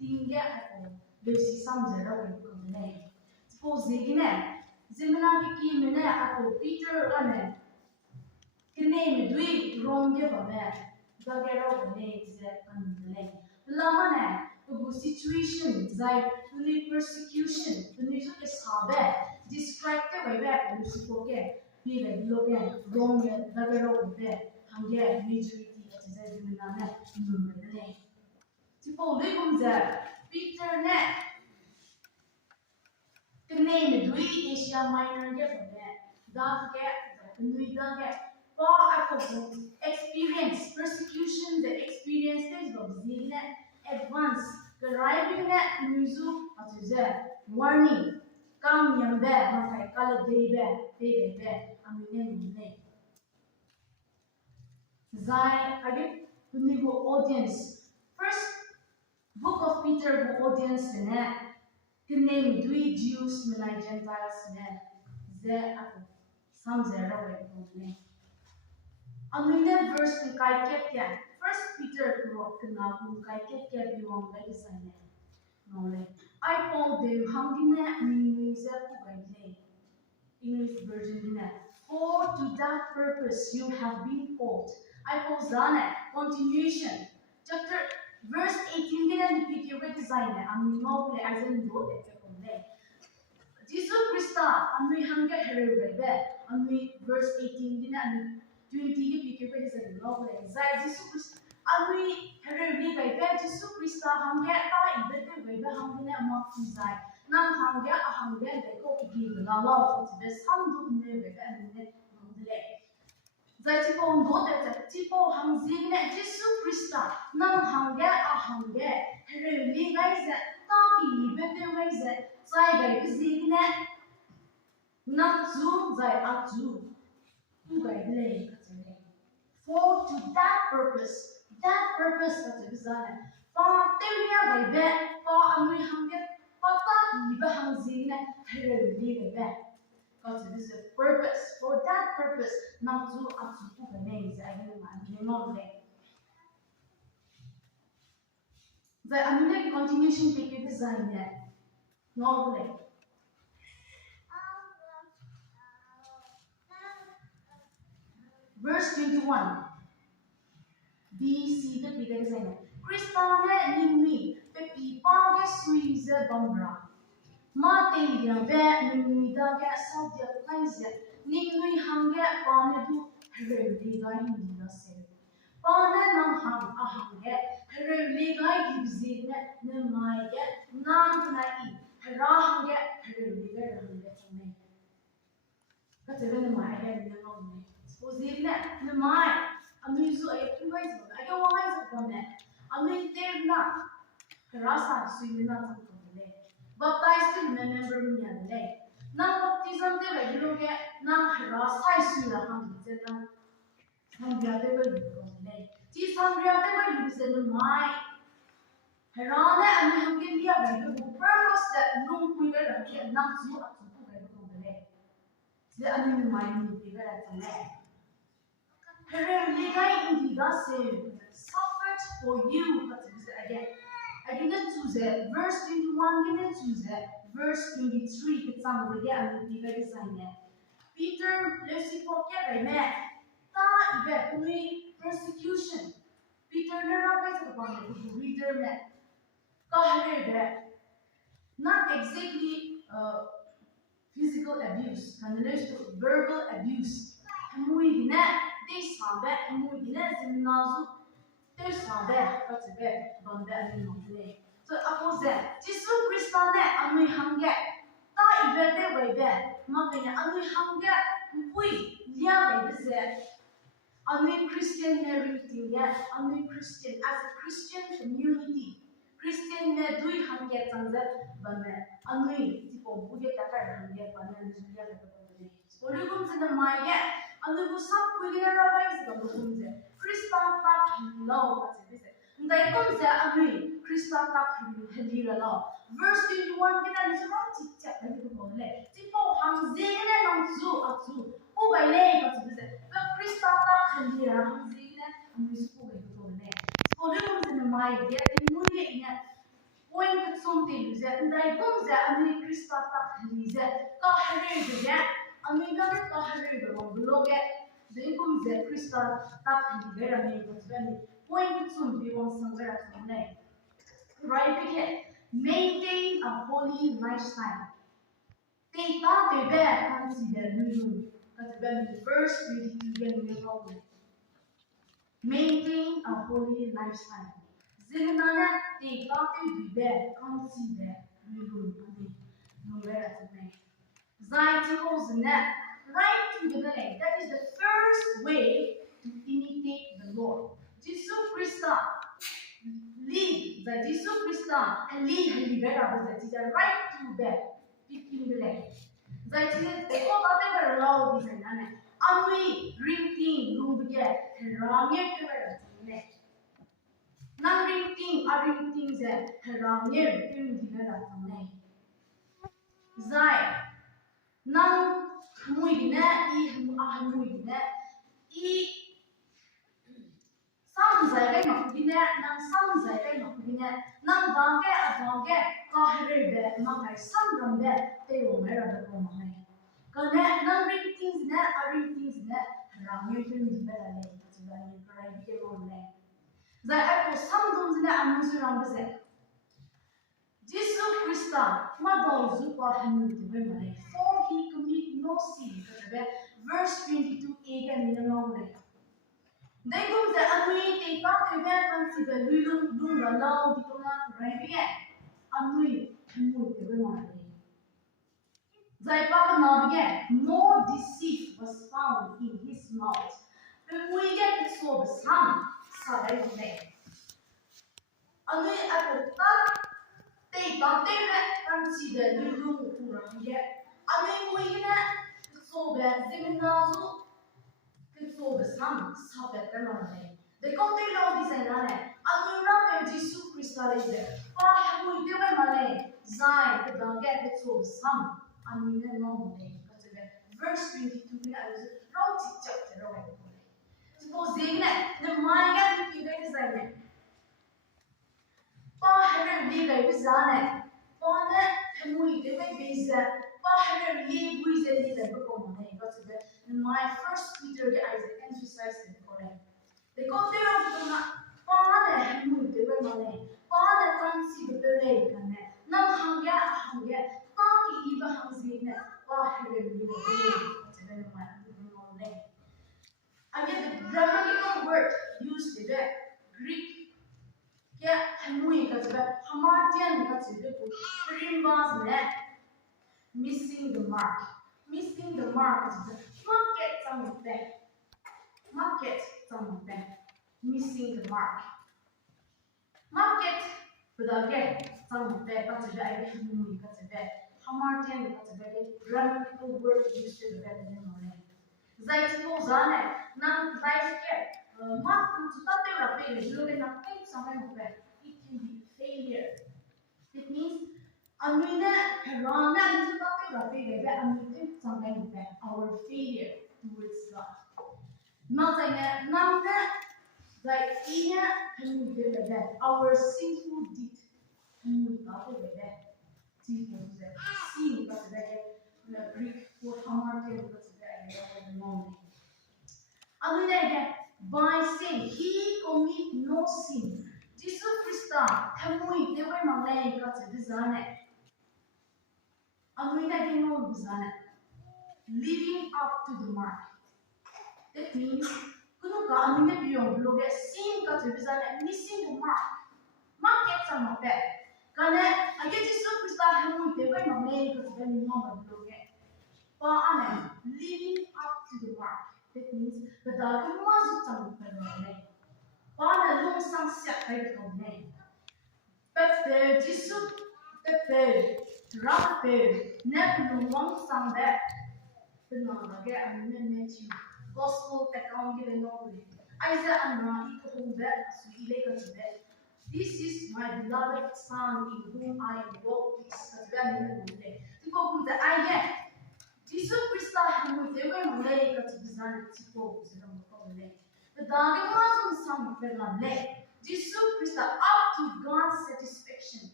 Tinga Apple, Lucy Samzer away from the name. Suppose Zigine, Zimana Kiki Mine Apple, Peter Ane, Kine Dui, wrong give a man, Dugger of the names that on the name. Lamane, the situation, like the persecution, the news of the sabe, distracted by that, the support, be like look at wrong, the road there, and get majority that is as in the name. Tipo, look on the Peter net. The name ndui Asia Minor get from there. That get, ndui get. For experience, persecution, the experience of Zine, advance, the arriving at Muzu, what is that? Warning, come young bear, not like color day bear, and we name the name. Zai, I get the new audience. First, book of Peter, the audience, and that. The name duize menai Gentiles ne ze ako sam zera way ne. Amine verse in kai kya. First Peter ko kana ko kai kya biwang lai sai ne. No le. I call them hangine ni ze ko gai le. English version ne. For to that purpose you have been called. I call zane continuation. Chapter verse 18 gina repeat your design ne. Ami no play as in do it ko le. Jesus Christa, and we hang get her and we verse 18 din and 20 pick up is a love like Jesus Christ, and we her Jesus Christa hang get ta ibete way the hang ne among zai. Nan hang get a hang get they go give la law to the sun do never and net delay. Zai tipo on do that tipo hang zing ne Jesus Christa, nan hang get a hang get her guys that ta ibete ways that. Zai gai bezig ne nak zu zai at zu tu gai lei katsene. For to that purpose katsene bizane. Pa teria gai be pa amri hange pa ta iba hangzi ne here li gai be. Katsene is a purpose. For that purpose nak zu at zu tu gai lei zai gai man ne non lei. Zai amne continuation take design ne. Non lei. Verse 21. BC the bigger design. Christana nimmi the people get squeeze bombra. Mate ya ve nimmi da get subject kinds nimmi hange panedu heredi guy in the same. Pane nam hang a hange heredi guy gives ne mai get nan nai hera hange heredi guy hange. That's a very my head in the moment. Suppose the mind. I mean, so I have two ways of it. I don't want to that. I mean, they're not. Rasa, so you're not something to lay. Baptized to remember me and lay. Now, baptism, they will look at now, Rasa, so you're not some the other way you go lay. See, some the other way you said, my. Herana, and we have given you a purpose that no quicker and not so up to lay. The enemy might be better than that. Hereligai in the suffered for you. But again, I didn't choose it. Verse 21 didn't choose it. Verse 23, it's some of the and the design. Peter, let's see what I met. Ta evacuate persecution. Peter never waited upon the reader met. Not exactly physical abuse, and there's verbal abuse. Muy they saw that, muy zimnazu, they saw that, what's a bit, but that in today. So, oppose that. Jesus Christ on that, and we hung get. Ta ibete way back, Mapina, and we hung get. We, yeah, baby said. And we Christian everything, yeah, and we Christian, as a Christian community. Christian ne dui hang get on that, but and we, tipo, we get that hang get, but then we get it. So, you come to the my get. And we go some we get a rise of the wounds. Christian tap law, what's it? And they come there and we Christian tap Hedira law. Verse 21 get is not to check a little leg. Tipo Hamzina and Zoo up to who by lay, what's it? The Christian tap Hedira Hamzina and we spoke a little leg. So there was in my getting moving point at something and I come there and we Christian tap Hedira. Got Hedira again. I mean, not a hundred of look at the income that Crystal tap in the very name was very point to soon be on somewhere at the name. right begin. Maintain a holy lifestyle. Take out the bed, consider new. Because when verse 22 when we hold it. Maintain a holy lifestyle. Zimunana take out the bed, consider new. Nowhere at the name. Right to the leg. That is the first way to imitate the Lord. Jesus Christ lead the Jesus Christ and lead the libera that is the right to the picking the leg. That is the whatever law is an Anui drinking room get and wrong it to the Nang drinking are drinking that wrong it to the Zai nang hamuigina hamuigina I samzai kai makugina nang samzai kai makugina nang bangke ka herebe mangai samrambe te wo mera da ko mangai kane nang things na ramye tin dibera le tsibani karai ke ro le za ako samdum zina amusu rambe Jesus Christ, Madon Zupa Hamilton, for he commit no sin. Verse 22 again in the moment. They go the Anui, they talk about the Lulum, Lula, Lao, Diplomat, Rabia, Anui, Hamilton, the women. Zaipaka now again, no deceit was found in his mouth. When we get the soul, the sun, Saturday. Anui at the top. They don't consider the room for here. I mean, we so that Zeme so the sun, so that the Monday. The country law is an ane. I will not Jesus Christ is there. Why have we given Malay? Zai, the donkey, so the sun. I mean, no Monday. Verse 22, I was wrong chapter. Suppose the mind can be designed. Pahara liga bizane. Pone hamui de biza. Pahara li buize li de boko mane. But my first Peter I emphasized it for him. The content of the Pone hamui de mane. Pone kansi de bele kane. Nam hangya. Taki iba hangzine. Pahara li de bele. I get the grammatical word used there. Greek. Yeah, hamui katba hamartian katba rimbas net missing the mark. Missing the mark is market something. Missing the mark. Market but again something katba I hamui katba hamartian katba grammatical word used to the better Zaitimo zane nang zaitke mark to tate rape look at nothing something it can be failure. It means amina rana to tate rape amina something our failure towards God. Nothing nang like ina our sinful deed sin the Greek word hamartian by sin, he commit no sin. Jesus Christ, hamui dewe malay kat bizane. Amina no bizane. Living up to the mark. That means, kuno ka amina biyong bloge sin kat bizane missing the mark. Mark gets some of that. Kane, I get Jesus Christ hamui dewe malay kat bizane no bloge. Pa living up to the mark. That means the dark was something. Bana lung sang siak kai ko nei. But the jisu the ram ne lung wang sang that. The no ga Matthew gospel account given only. Isaiah and Mari ko hung that so ile ka that. This is my beloved son in whom I am well pleased. Ka ba ni mo le. Tipo kung the I Jesus Christ hamu te ko mo le ka tibizan tipo sa mo ko le. The dark was some Jesus Christ up to God's satisfaction.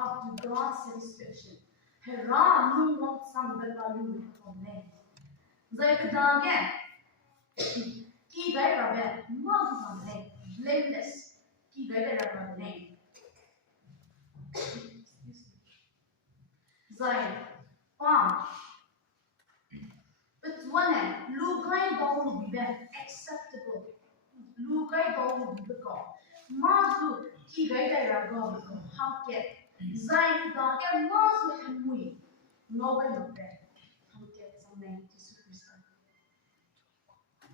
Up to God's satisfaction. Hera nu want some value from me. Zai kadage. Ki gai rabe. Not from me. Blameless. Ki gai rabe name. Zai, pa, but one lugai dong be acceptable. Lugai dong be ko. Mazu ki gai gai ra go be how get. Zai da ke mazu hamui. No bai no be. How get some name Jesus Christ.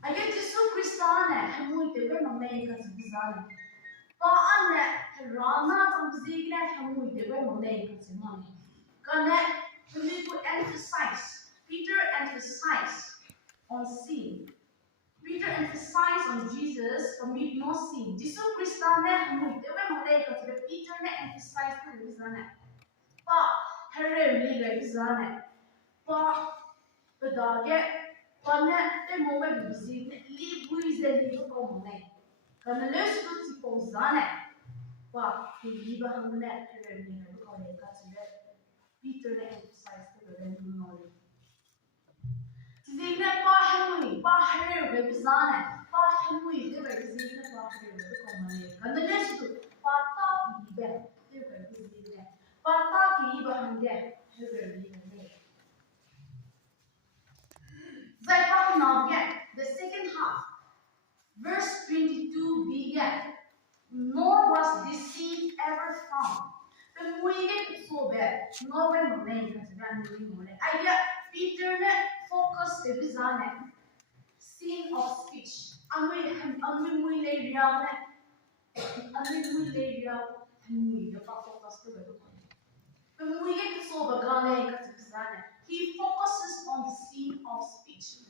Aye Jesus Christ ne hamui te be no name ka zizane. Pa ane rana tam zigna hamui te be no name ka zizane. Connect, we need to emphasize. Peter emphasized on sin. Peter emphasized on Jesus commit no sin. Jesus Christ ne hamui te be no name ka zizane. Peter ne emphasized to zizane. Pa herre li ga zizane. Pa pedage pa ne te mo be zizane. Li buize li ko mo ne. Kana les tu si po zane. Pa li ba hamne herre li ga ko ne ka zizane. Peter emphasized the revenue knowledge. Zine pahamui, pahamir webzane, pahamui the webzine pahamir webkomane. And the next to pata ibe, the webzine. Pata ibe hange, the webzine. Zaipa now again, the second half, verse 22 began. Nor was deceit ever found. The wicked so bad, no one will make it. I get Peter focus the design, scene of speech. And we lay down, and we lay down, and we the focus to the the wicked so bad, he focuses on the scene of speech.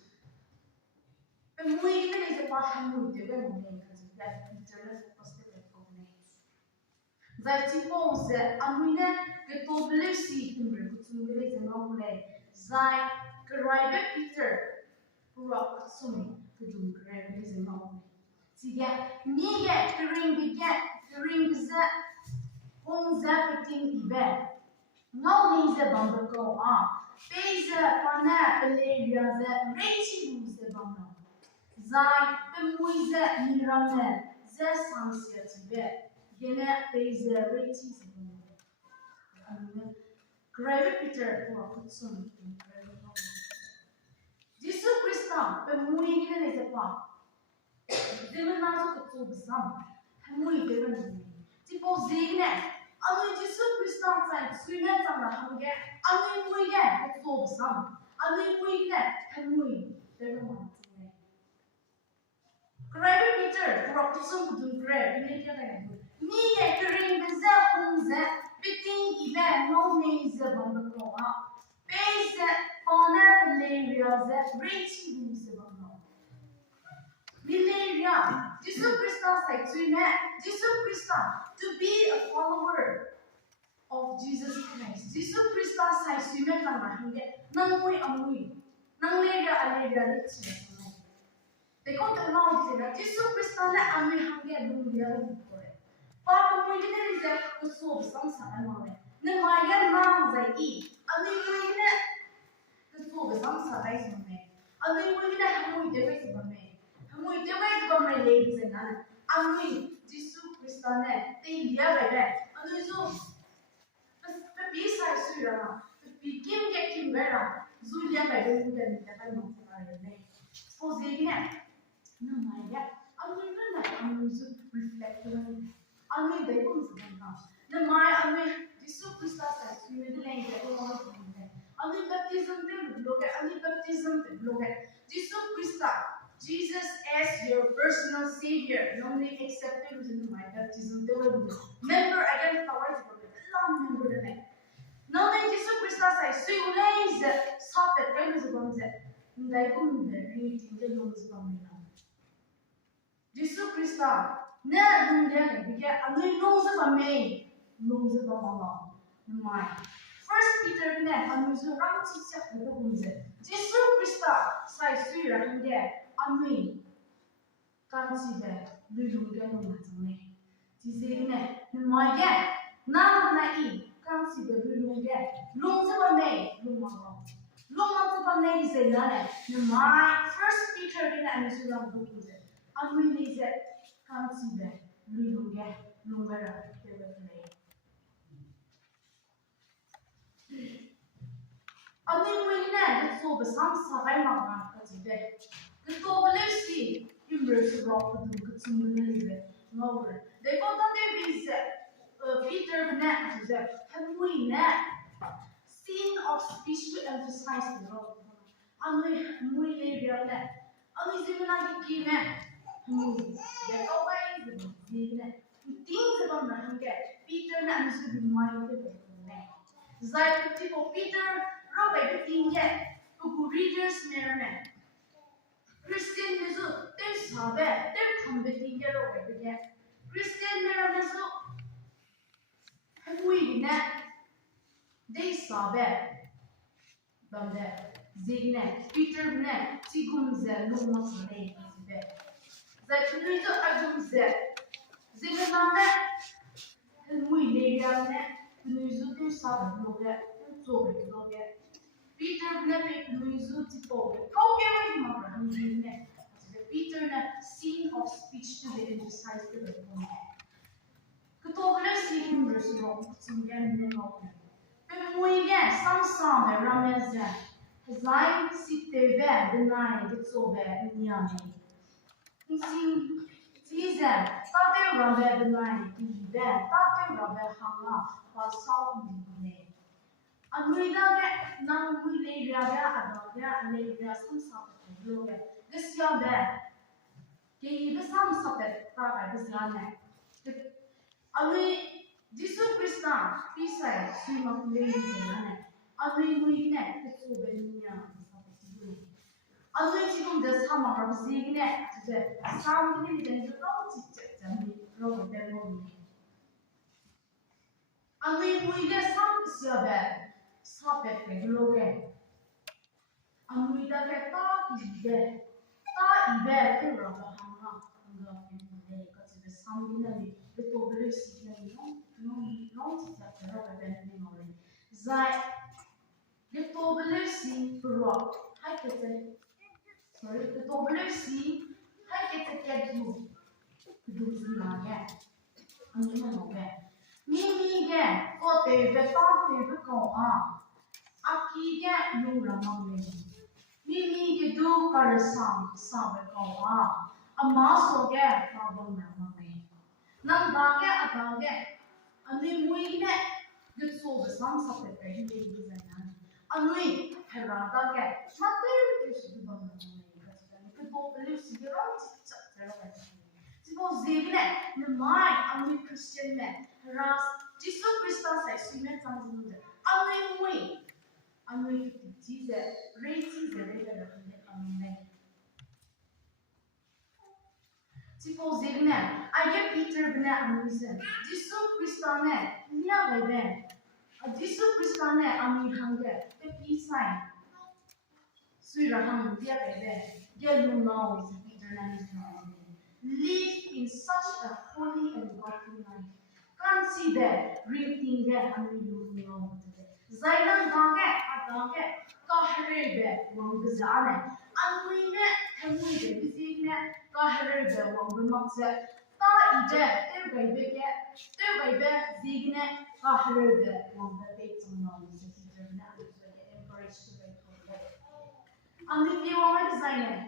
The wicked is about him, the women make it. That Peter focus to the Zai tipo ze amine ke to believe si timbre kutsum bele ze ngole zai kraibe Peter pura kutsum kudum kraibe ze ngole siga nige kring ze hong ze peting ibe no ni ze bambako peze pana pele ze rechi ze bambako zai te muize mirane ze sansia tibe Gene is a rating. Grave Peter for a good son. Jesus Christ, the moving is a part. Zeme Baptist Association, hamui devan. Tipo Zeme, amu Jesus Christ side swimmer sama hamge, amu muige Association, amu muige hamui devan. Grave Peter for a good son to do grave. Ni kering beza hungza biting ibe no neize bambo beza honor leria za rich hungza bambo leria Jesus Christ said Jesus Christ to be a follower of Jesus Christ Jesus Christ said swime tama hange namui amui nang leria rich देखो तो ना उसे ना Jesus Christ ने हमें hange दुनिया Papa muigine is a so some sana ne maya nam zai ani muigine the so some sana is me ani muigine hamui device bame ladies and nana ami Jesus Christ ne te liya bebe ani so the peace I see rana the begin getting better zulia bebe mu den ta no ne so zegine no maya ani na ami so reflect Alme de ko zibana. Na mai alme Jesus Christ sa swime de lenge ko mo zibana. Alme baptism de bloge, alme baptism de bloge. Jesus Christ, Jesus as your personal savior. Normally accepted in my baptism de member again power to the long member de ne. Normally Jesus Christ sa swime sa pe ko zibana. Ndai ko de ni de lo zibana. Jesus Christ ne dunia ni biar anu nungse pamai nungse pamama mai First Peter ne anu so ram cicak betul nungse Jesus Christ sai sui ram dia anu kan si be lulung dia nungse ne Jesus ne mai dia nam nai kan si be lulung dia nungse pamai lumama lumama pamai se ne mai First Peter ne anu so ram nungse anu ni se Kansibe, Lulunga, Lungara, Ani muine the so besam sakai magna kajibe. The tobalesi immerse rock the kutsumune no. They got that they be Peter Bennett is have muine scene of speech to emphasize the role. Ani muine biarne. Ani zimana ki me. They go by the zimne. Things about Mahanga. Peter and is reminded of the Zai tipo Peter Robert Tinge, who readers merman. Christian Mizu, there's Sabe, they're combating yellow again. Christian Meramizu, have we net? They Sabe, Bande, Zignet, Peter Net, Sigumze, no Masane, Zakuzo Agumze, Zigamame, and we lay down net, Nuzu Sabe, look at, look at. Peter Blepik Luizu Tipo. How can we remember Peter na scene of speech to the emphasize to the point. Katobler scene verse wrong, Zingan Nemo. Pemuigan, some song, Rameza. Design sit there bad, deny it's so bad, Nyame. Season, Tate Rabbe deny, then Tate Rabbe hung up, while South name. Anuidage nang muile raga adaga alega sam sapet loge. This year there, keyi sam sapet taga this year. Anui disu Krista pisai sima lady zene. Anui muine kesu beniya sapet. Anui chikum des hama rabzigne today. Sam ni den the wrong chiche jami loge demo. Anui muile sam siabe. Sapet loge. Amuida ke ta ibe te raba hanga hanga pemule kasi the samina ni the tobele sikna ni no tita raba bene mole zai the tobele si rock hai kete sorry the tobele si hai kete kedu kudu zina ge anjuma no ge mi ge ko te be ta te be ko aki ge lu ramang le Mimi ke do kar sam ko ama so ge problem na me nang da ge ata ge ani mui ne good so the sam sa pe pe ni ni za ani hera da ge mate ke shi ba na me ka ke do le si ge ro cha cha ra si bo zeme ne mai ani Christian ne ras Jesus Christus sai si me chang ji ani mui Anui dize raising the rate of the Tipo Zeme, I get Peter Bene Amusen. Disu Christane, Nia Beben. A Disu Christane Ami Hunger, the peace sign. Suiraham, dear Beben, dear you know is Peter Nanis. Live in such a holy and godly life. Can't see that reading there and we know today. Zailan Gange, Agange, Kahrebe, Wangazane, Anwine, Hemwide, Bizine, Kahrebe, Wangamakse, Ta Ije, Terbabe, Zigne, Kahrebe, Wangabate, some knowledge, encouraged to wait for that. And if you want to design it,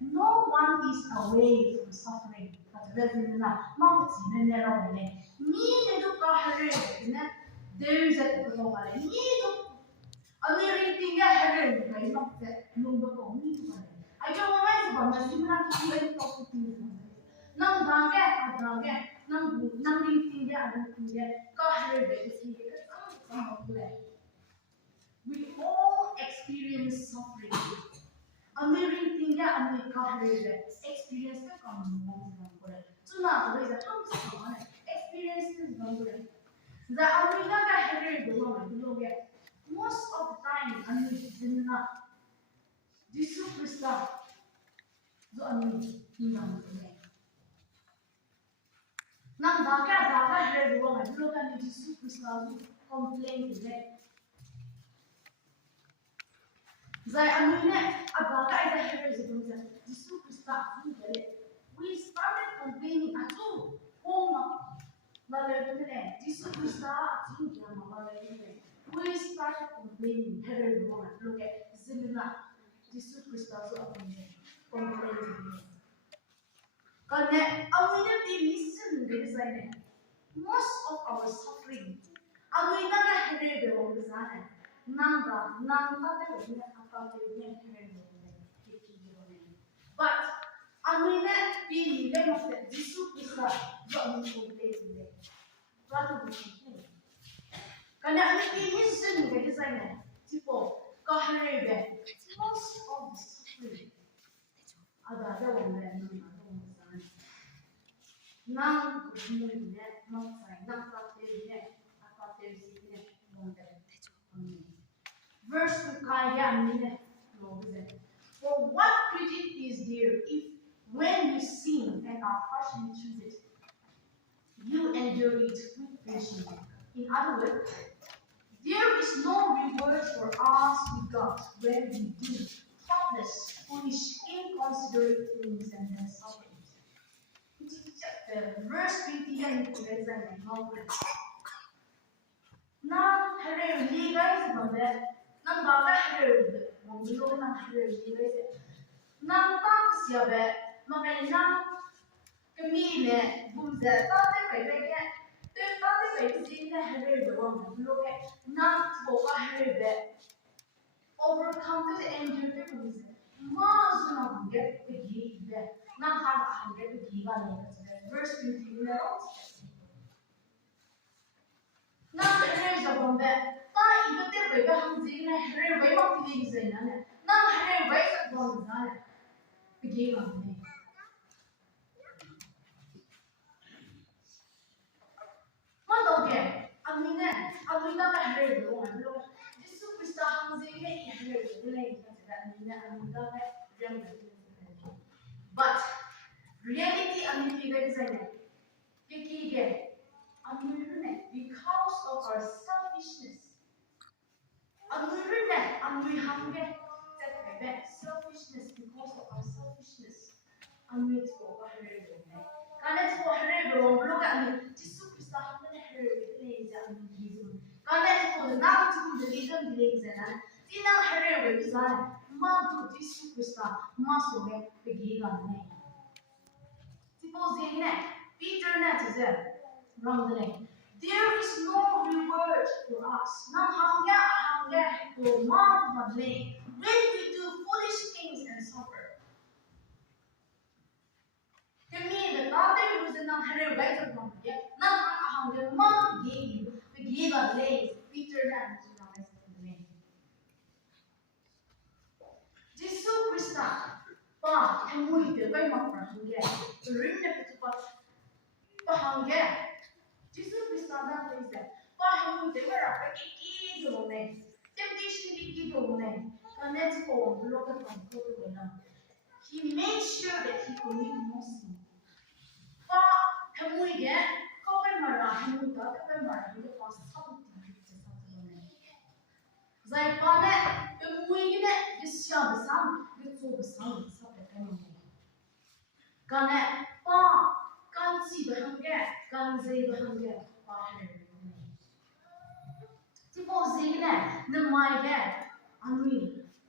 no one is away from suffering. But there is a I don't want to we all experience suffering. American experience the common experience the American most of the time American this superstar the American Nang daga here the one look at this superstar complain today. Zai amine abaga ida here is the superstar we started complaining at all home la le this superstar We started complaining. Look at Zeme Jesus Christ also complaining. Connect. I will be listen to most of our suffering. I will not have the wrong design. Nanga, Nanga, the but I will not be the name of the Jesus Christ. What we complain. What we complain. Karena ini seni ke desainnya, tipo keharibaan, most of the suffering ada orang lain ada orang sana. Nang kemudian nang saya nang kaptennya, kaptennya monter. Verse kaya ini loh. For what credit is there if when you sin and are harshly treated, you endure it with patience? In other words, there is no reward for us with God when we do thoughtless, foolish, inconsiderate things and then suffer. Verse 20 and now, hello, you guys about that. Now, Baba, hello, Mongolo, now, hello, you guys. Now, thanks, Yabe. Now, Camille, who's that? Overcome the endure the rules. Mas not get the key there. Not have to get the key on it. Verse 20. Now the hair is upon that. Now you get the baby hands in a hair way of the things in it. Now hair way upon that. The key on me. What again? I mean, I will not have the one. This superstar hands in a hair way. But reality because of our selfishness. Selfishness because of our selfishness. Look at me. Jesus Christ, Tinang harewe bizana mantu Yesu Krista masome begiga ne. Suppose ne Peter net is wrong the there is no reward for us. Nam hangya to man when we do foolish things and suffer. To me, the God who is not harewe from the nam hangya man begiga ne Peter net. Jesus Christ, pa, hemui de vai ma prahange, rim ne pitu pa pahange. Jesus Christ na please, pa hemui de vai ra ki do ne, temptation ki do ne, connect ko block ka ko do na. He made sure that he commit no sin. Pa hemui de ko vai ma ra hemui ka vai ma ra de pa sabu ti se sa ne. Zai pa ne, hemui ne disya besam. Gane pa kan si bahangge kan zei bahangge pa hai tipo zegne ne mai ge anui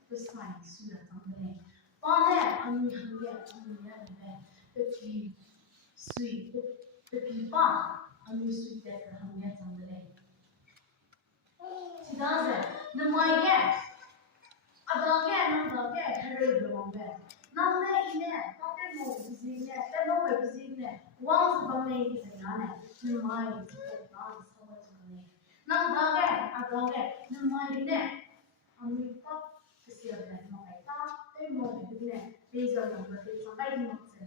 besai suya tamne pa ne anui hangge anui ya ne pe sui pe pa anui sui te hangge tamne sidaze ne mai ge adage nandage hare dombe namne ine pate mo bizine te no we bizine once bame izane numai tan samajne nandage adage numai ine amita kesiabe makaita te mo bizine bezar numbe te sabai motse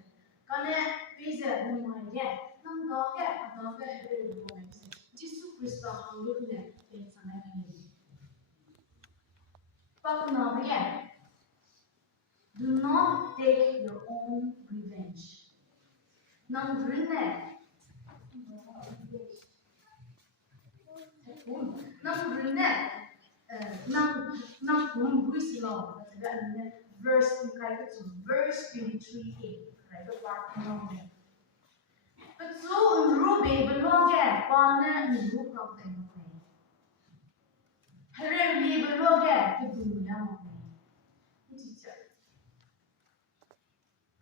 kane bezar numai ge nandage adage hare dombe Jesus Christ hangune te sanai But now again, do not take your own revenge. Nang rene, nang buisilo. Verse 23a. Right, the part of but so Ruby belong again, Pana and Luke of the Hare ni beloge ke dunia mo. Teacher.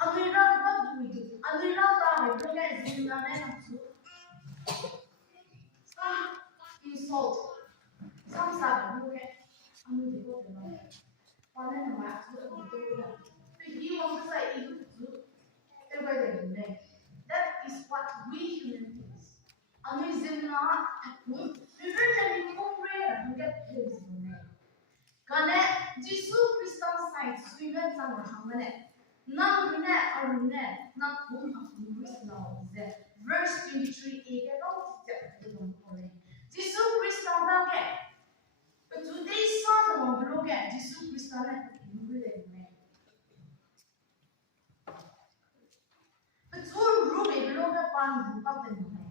Amira ba duize. Amira ba me beloge zina ne namsu. Some insult. Some sabe beloge. Amu de ko beloge. Pane na ma su ko beloge. But he wants to say you do. That is what we human beings. Amu zina akun. Bibelni kumherei hangat hezbune. Kane Jisu Kristus sai suiven sang hamane. Nang bine arune nang kum akun Kristus ze. Verse 23 eke kau tidak belum kore. Jisu Kristus dake. But today song of bloge Jisu Kristus na kumherei. But all ruby bloge pan buka tenune.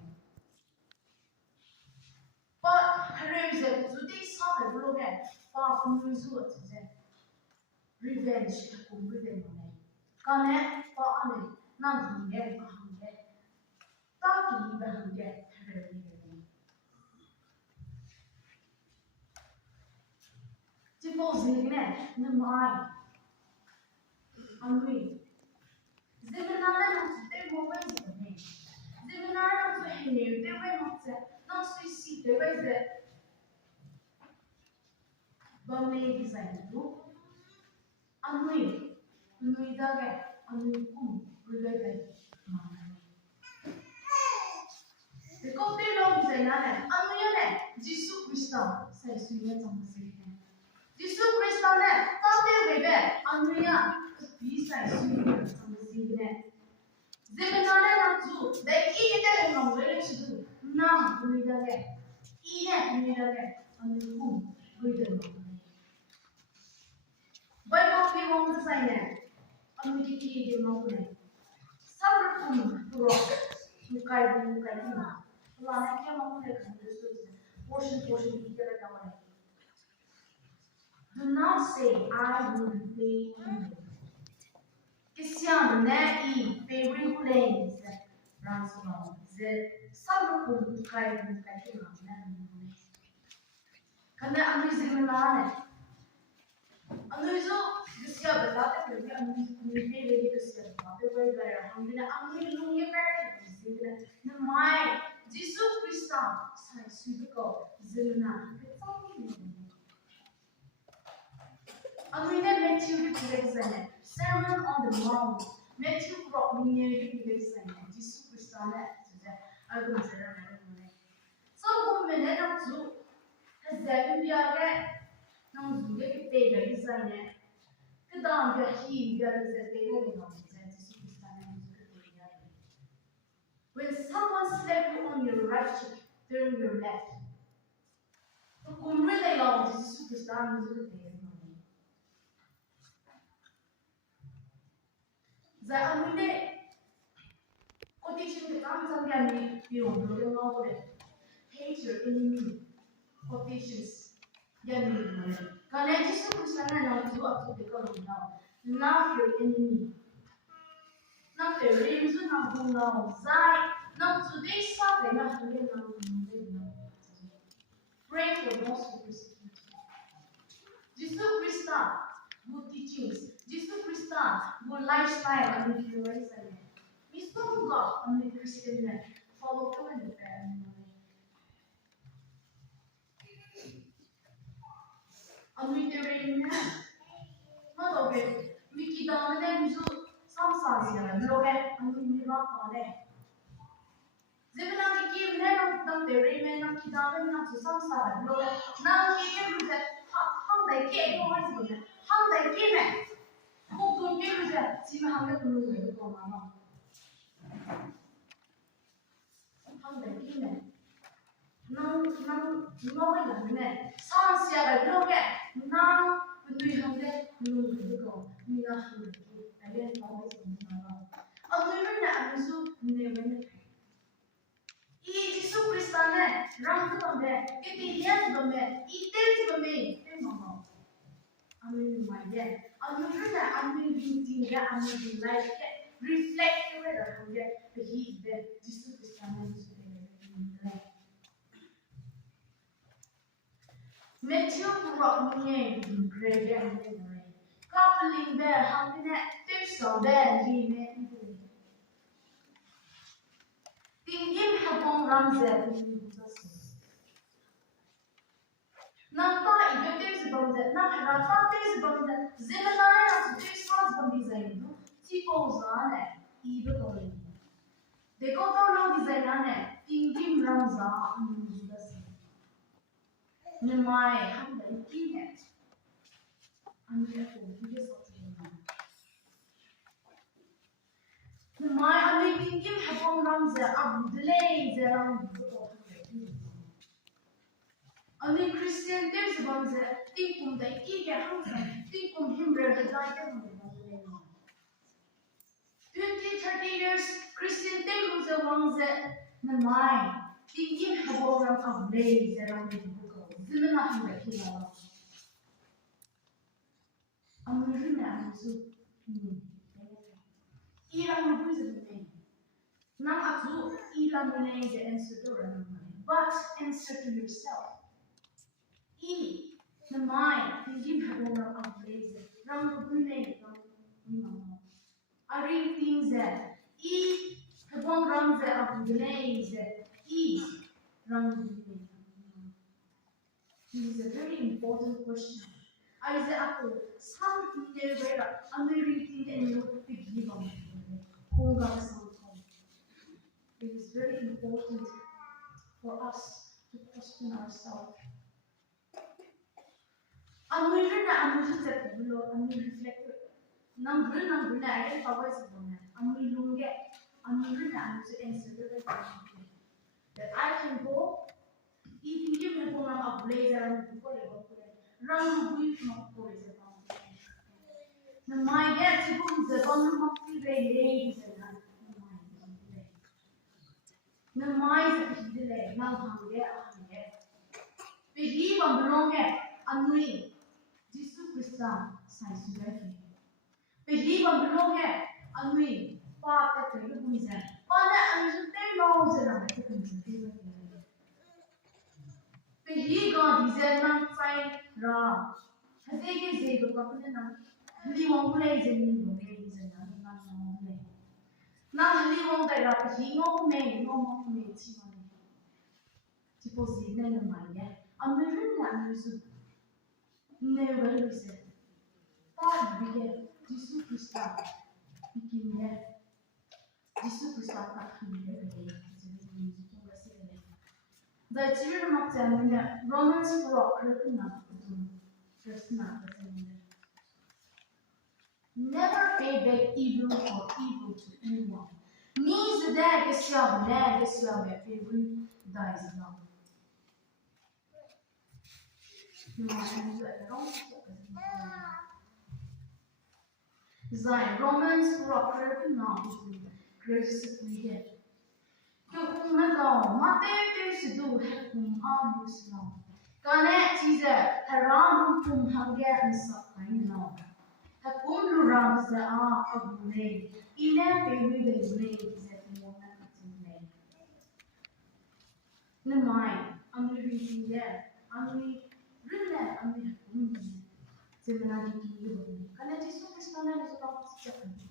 But today song of bloge pa kumherei ze. Revenge kumherei. Kane pa ane nang hange hange. Taki hange herei. Tipo zine ne mai. Anui. Zimenana no te movem zine. Zimenana no te hene te we no te. Não suicide te we ze. Bame design do. Anui. Anui dage. Anui kum. Revenge. The copy long design anui Jisu Kristus sai suive tangse. Jisu Kristus ne tate webe anuya bi sai suive tangse. Zimenane namzu de ikite ngomwe chidu nam unidage. Ine unidage anukum guiden. Bai copy long design anuki ki de ngomwe. Sabrakum pro mukai na. Lana kya ngomwe portion ikere kamane. Do not say, I will repay you. Kisyan ne I favoring planes ransom. The sabukun kai na. Kana ami zimane. Anuizo kisya batate kuri ami repay lady kisya batate kuri gara. Hamdina ami lungi pere zimne. Na mai Jisu Krista sai suiko zimna. Amine Matthew Pebam Sermon on the Mount. Matthew brought me Pebam. Jesus Christ I will say so who minute of two has seven years. Now you get paid a design. The down the he there is a paid when someone slapped you on your right cheek, turn your left. So kumherei long Jesus Christ za amine quotation ke kam sampai ni pion lo ngau le hate your enemy quotations yan ni mo kana Jesus Christ na tu up to ko now love your enemy na te reason na bunga zai na today sa de na hule na pray for those who persecute Jesus Christ good teachings Jesus Christ good lifestyle and influence we don't go on the Christian life follow through in the family and we do it not okay we keep on them so some songs here look at and we not on it Zeme Baptist never done the remain of Keyipheule not to some side look at now we can look at how they get how they give it who could give it see how they can look at it how they give it no là này sao xia bài đâu kẹ nào tùy không đấy luôn cái câu mình là người cái bên có cái gì nào ở người bên nào mình su nhiều bên này ý Jesus Christ này răng cái bằng đấy cái gì hết bằng đấy ý tên bằng mình cái mà amin mai đấy amin bên nào amin bình tĩnh ra amin bình lại cái reflect cái về đó không đấy cái gì đấy Jesus Christ này Matthew brought me great and coupling bear, humping at tips of bear, he made Tingin habong ramzet Nanta ido tips bamzet, na rafa tips bamzet, zimanaya as tips was bambizainu, tipo zane, ido tolin. They go down on design, tingin ramza, Nemai, humble, kinet. I'm careful, he is My making him upon Ramza of delays around the only Christian gives about the Tinkum the Ega Hansen, Tinkum Himber the Diamond. 20-30 years, Christian temples among the mind, thinking about of days around the book. Zimana Himber. I'm reading that. Ilang Buddhism name. Now Azu ilang name the answer to but answer to yourself. The mind thinking habong of lazy. Ram Buddhism I read things that habong ram the of lazy. Ram Buddhism. This is a very important question. I say apple some never reading and you big given. It is very important for us to question ourselves. I'm reflect. Number I can always I'm to answer that I can go eating given for a blazer and run with my my get to the bottom of the ladies and mais delay now hange Pegi belong anui Jesus Christa sai sugai Pegi belong anui pa ta ke buiza pa na anju te lo zera te kunju Pegi God dizel nang sai ra hade ke ze do kapne na li wong play ze ni do ke ze na na li wong ta ra pegi ngo me chi Tipo Zeme na Maria, a meron na Yesu. Never listen. God began Jesus Christa. Ikimya. Jesus Christa kakimya kaya. The children of Zeme Romans 4 Never pay back evil for evil to anyone. Means that is love, every dies love. Zai Romans proper now grace we to mate to do have now. Connect is a haram hangya and suffering now. Hakum ram the of name. Ina baby the name is at the moment. The mind, I'm reading there. I'm Sebenarnya karena Yesus Kristus adalah seorang sejati.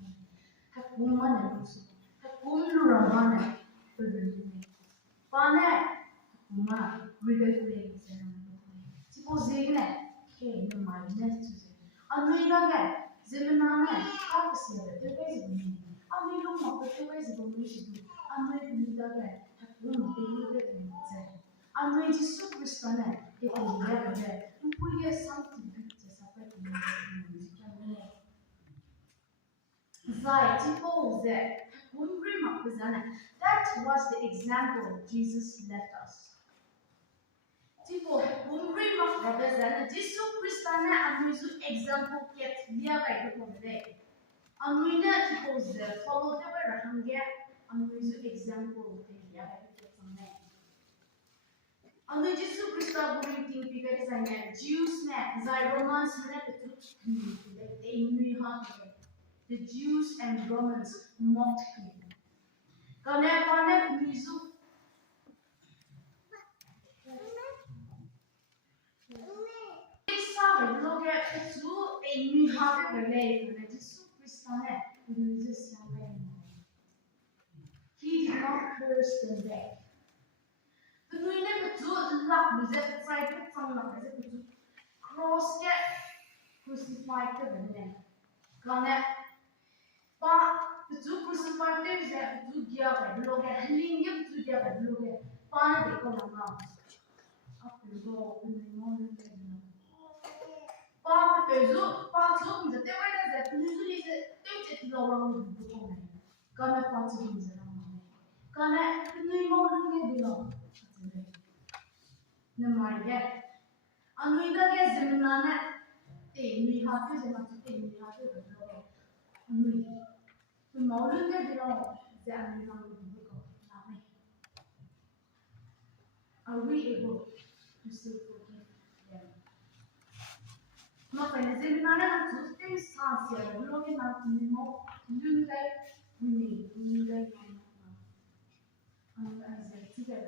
Hakum mana musuh? Hakum lurah mana? Berbeda. Mana? Hakum berbeda dengan Suppose ini, ke nama ini tu. Anu ini kan, sebenarnya apa sih ada? Terus begini. Anu itu mau terus begini itu. Anu ini kan, hakum berbeda dengan Anu Yesus Kristus adalah itu berbeda. Punya something to separate the Zai, tipo that was the example Jesus left us. Tipo Jesus Christana and example kept near by the day. Anuina tipo follow the Rahanga and example Ando Jesu Christa believing because I met Jews met Romans they knew how the Jews and Romans mocked him. Karena mizu sa về lo cái chú em mi ha cái về này về Jesus Christ này mình just sang về He did not curse them back. Cái nuôi này cái chú lắc mình sẽ sai cái thằng lắc cái chú cross cái crucify cái về này còn này ba cái chú crucify cái sẽ chú gia về lo cái linh cái chú gia về lo cái ba này để con làm nào áp dụng mình ngon hơn cái ba cái chú ba chú mình sẽ tiêu cái sẽ usually sẽ tiêu chết lo vào mình cái con này còn này ba chú mình sẽ làm này còn này cái nuôi ngon hơn cái gì đó nên mà cái anh nuôi đó cái gì mà này tiền nuôi hạt cái gì mà tiền nuôi hạt cái gì đó nuôi nuôi máu luôn cái gì đó sẽ ăn nuôi hạt cái gì đó làm này are we able to still forgive them mà phải là gì mà này là chút cái sao xia rồi lúc cái nào nuôi máu luôn cái nuôi cái anh sẽ chỉ cái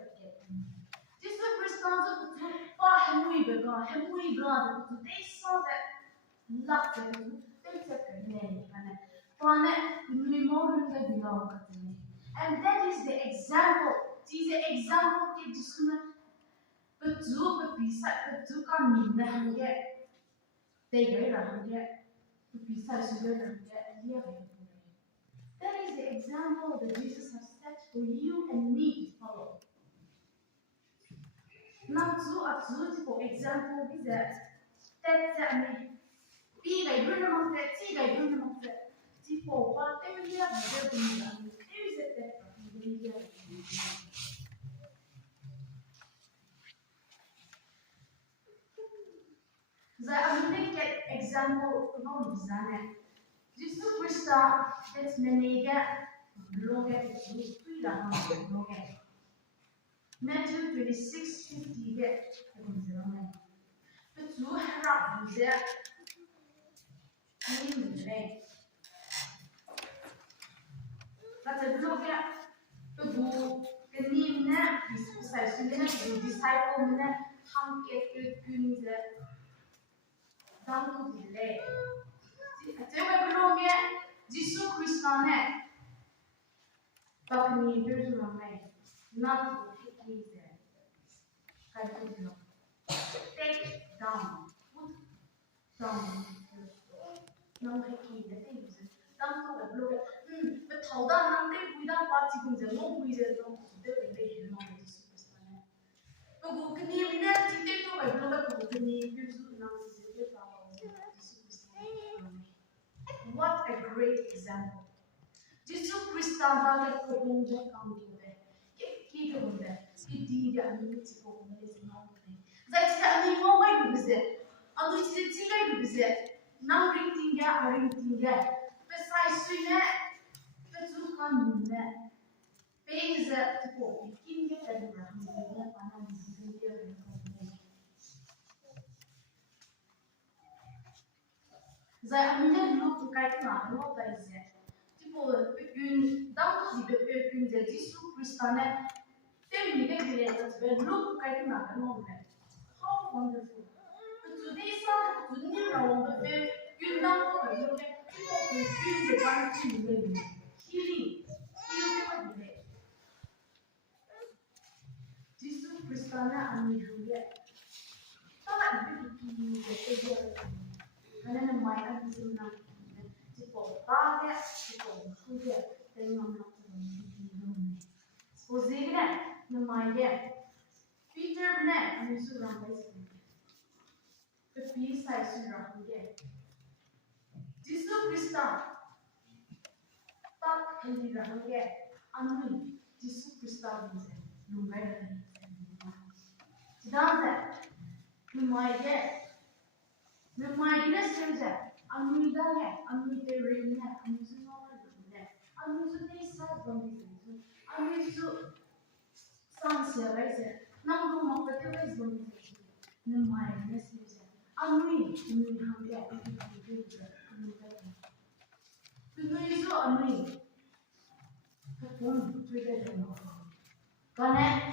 Jesus Christ comes to far hemui bega to they saw that love that they took a name and for that we more than belong to me and that is the example Jesus example ke jisuna betul bisa betul kan minda hange they gaya hange bisa sudah hange dia that is the example that Jesus has set for you and me to follow. Now, for example, is that me. Be like good among that, see like good among that. See for what they will have the building done. There is a that I'm going to get example of design. Just to start, let's make a look at it. Matthew 26:50 get the two harap there in the day. But the look at the book, the name is precisely the disciple minute, how get good that down to the day. I tell you, belong here, Jesus Christ on it. But me, there's no way, not to take there. Take down, put down. Nông hay kỳ đấy thì đang không phải luôn but thầu đang nằm đây quý đang qua chỉ cùng giờ ngô quý giờ trong chủ đề về đây hiểu nông thì superstar này và cụ cái niềm này chỉ tiếp tục phải luôn cụ cái niềm ví dụ nông thì sẽ tiếp vào superstar what a great example Jesus Christ đang lại có công việc काम किया है cái vấn đề cái đi ra anh ấy chỉ có vấn đề gì nông này vậy thì anh ấy ngô hay được gì anh ấy chỉ cái được gì Now reading ya, reading ya. Besides that, the two can do that. Pays to go. King get and Zamin look to kite now, what is it? People, une dans une de 10 sous Christiane, terminé les lettres, look to kite now, how wonderful. Today, some to near on the bed, you know, people will feel the one thing healing, heal the day. Jesus Christiana and Julia. Thought you to the figure. And then my aunt is in the people, Baga, people, who get, then I'm not going to suppose they get, the my get. Peter Bennett, and you surround this. The peace I surround again. Jesus Christ, but in the again, and Jesus Christ is no better than that. You might get. The minus is that. I'm with that. I'm with the ring. I'm using all of that. I'm using this side from this. I'm using sunset. I said, now go on, but there is one thing. The minus is that. I'm reading. You have that. You know, so I'm reading. Boom, trigger them. Connect.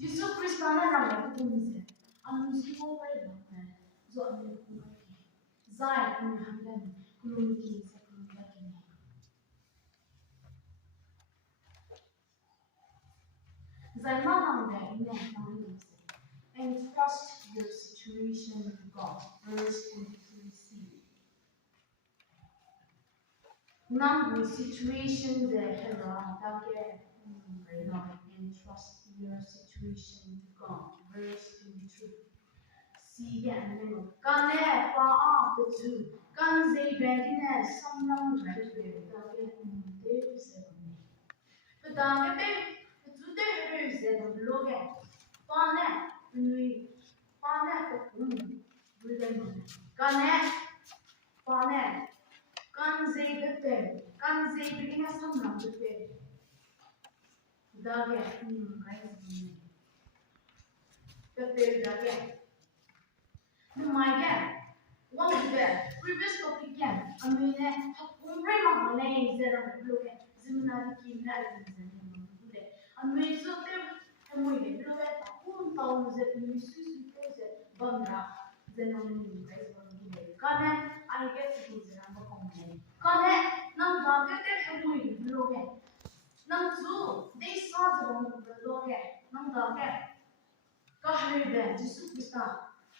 Jesus Christ, I'm using all of that. zo ame kumaki zai kumhamdan kulumki se kulumki zai mamam da ine namani and trust your situation to God. Verse 23c. Number situation that hera dake and trust your situation to God. Verse 23. See and know. Kane pa a tu. Kan ze bendine samnam right way dake de se bani. But dake tu de hera se loge. Pane nui pane ko Kane, Kane, kan zeybeten, kan zeybegine samram beten. Dage, guys, beten dage. Numaige, one of the previous topic again. I mean, umre mamane zera bloke, zimunari kimler zera. I mean, so they muine bloke, taun zera misus zera bandra zera mani guys. Kane, I get to zera makomane. Kane, nang dage te muine bloke. Nang zu, they saw the bloke, nang dage. Kahre Jesus Christa,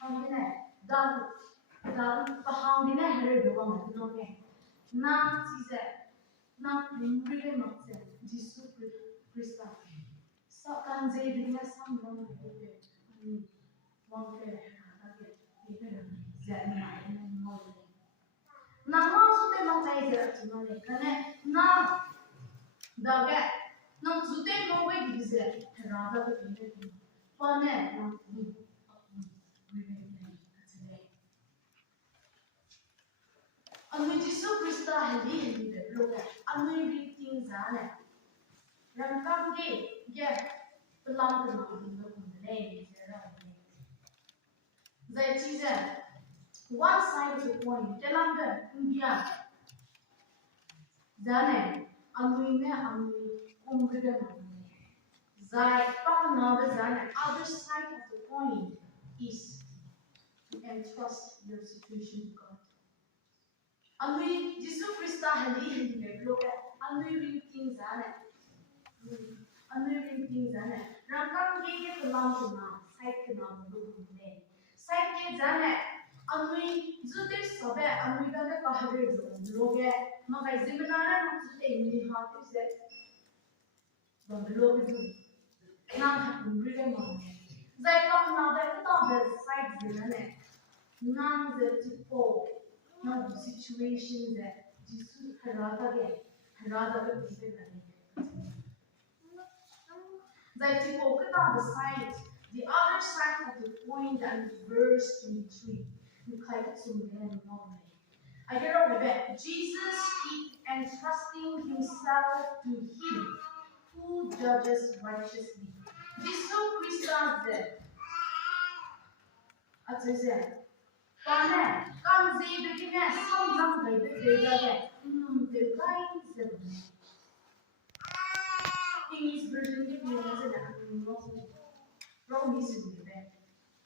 hamine. Dan pahangina hele doang noke na size na limbre makse Jesus Christa sa kan zeidina samram bebe ani wangke age ite zani ai no na ma sute ma kai zera tunane kane na dage na sute no we dize rada to bebe pane na Anu Jesu Krista heli de bloke anu reading zane rangkang ge pelang pelang de kumherei zera zai chize one side of the coin telang de india zane anu kumherei zai pa na de zane other side of the coin is to entrust your situation to God. Anui Jesu Krista heli de bloke anui reading zane rangkang ge pelang pelang side pelang de side ke zane anui zutir sobe anui da kahre loge magai zimanara mukte ni hatu se banglo du na umri de mo zai pa na da ta da side zane nang the tipo now the situation that Jesus harada bise the tipo the side the other side of the coin and verse 23 you kind of I get over that Jesus keep entrusting himself to him who judges righteously. Jesus Christ said, Kane, kan begine samram de English version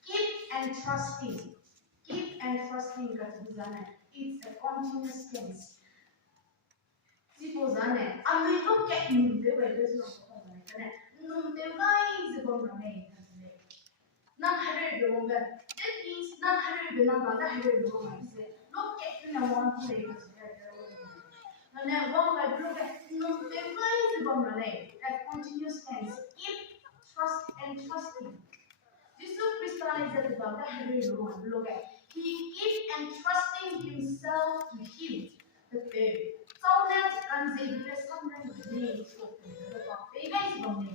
keep and trusting it's a continuous tense. Suppose look at the way there's no device Not hundred longer. That means not hundred longer, not hundred longer. Look at you one place. And then one by look at no device bomb that continuous tense. Keep trust and trusting. This is crystallized about the hundred longer. Look at he keep entrusting himself to him. The third. So let's consider sometimes names of the guys bomb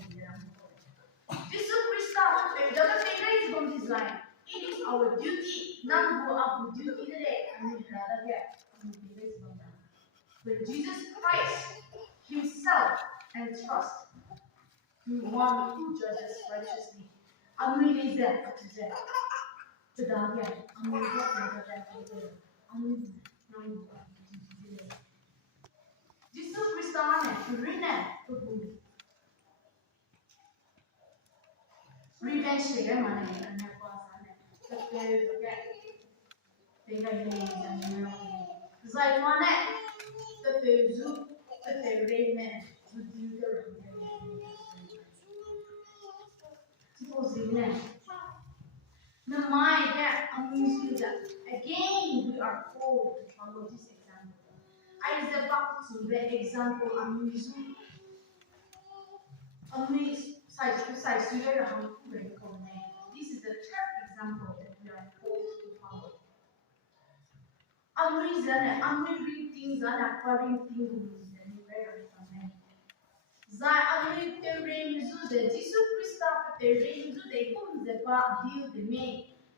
Jesus Christ design. It is our duty not to go up with duty today and we rather get but Jesus Christ himself and trust you one who judges righteously. Amri that to Jesus Christ written revenge trigger money and they got names and zai mane the zu the rayman to do the supposing the mind that amuses that again we are called to follow this example. I is about to the example amuse size this is the third example that we are called to follow. Amri things and according things and very za amri terremizu de Jesu Christa terremizu de cum de pa deal de me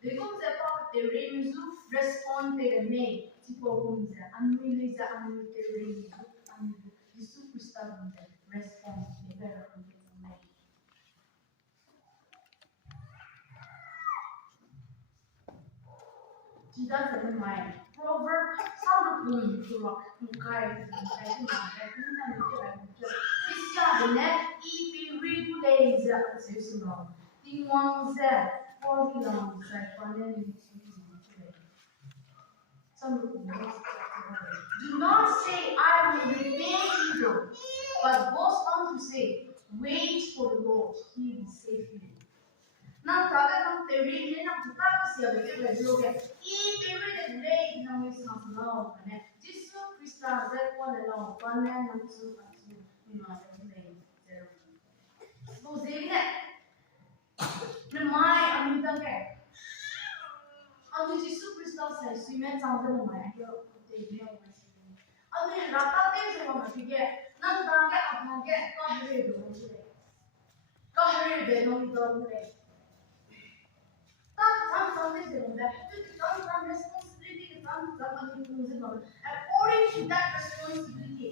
de cum de pa terremizu respond de me tipo cum de amri terremizu amri Jesu Christa cum de respond de vera cum de me. She doesn't mind. Proverb sound to rock mukai this year the net if we read today's episode the ones that for the long side pandemic some do not say I will repay you but goes on to say wait for the Lord he will save you. Now, the reading of the prophecy of the Bible, if we read the day, now we have now, and Jesus Christ has that one alone, one man and two, you know, every day. So, they get the mind of the day. And Jesus Christ says, we met on the mind, they know what she means. And then, Rata things are going to get, none of them get up and get, God, they don't today. God, they don't do today. According to that responsibility,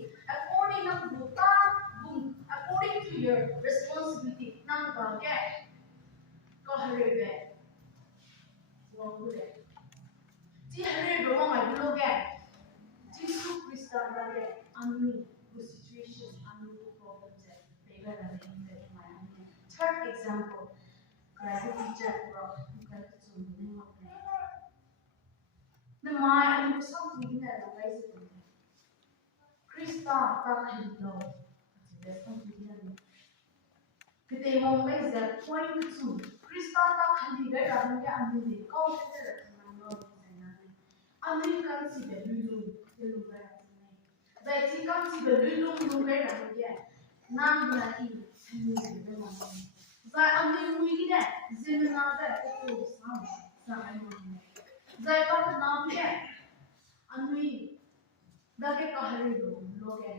according to your responsibility, nang get kaharebe, wangule. Ti harebe wangai bloge. Jesu Christa dale anu the situation, anu problems that they got in my third example. The mind and something that arises from it. Krista Takilo. That's something that Kite Mumbai is point to Krista Takili, where I'm going to go to American City, Lulu, that he comes to the Lulu, where I'm again. Nana, Zai amri muigi ne Zeme Baptist Association. Zai pa naam ke amri dage kahari loge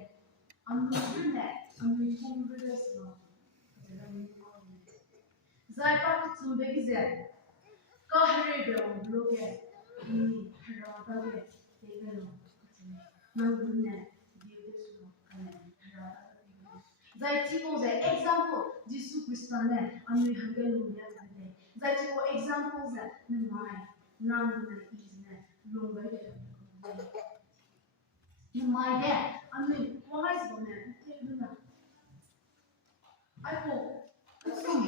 amri ne amri kumherei sno. Zai pa tsumbe gize kahari loge amri hara dage tegelo nangu ne duize sno kane hara. Zai tipo zai example Jesu Christa ne amri hallelujah kane. Zai tipo examples ne mai nam ne izne longbai de. My dad, amri wise bone teguna. I ko sum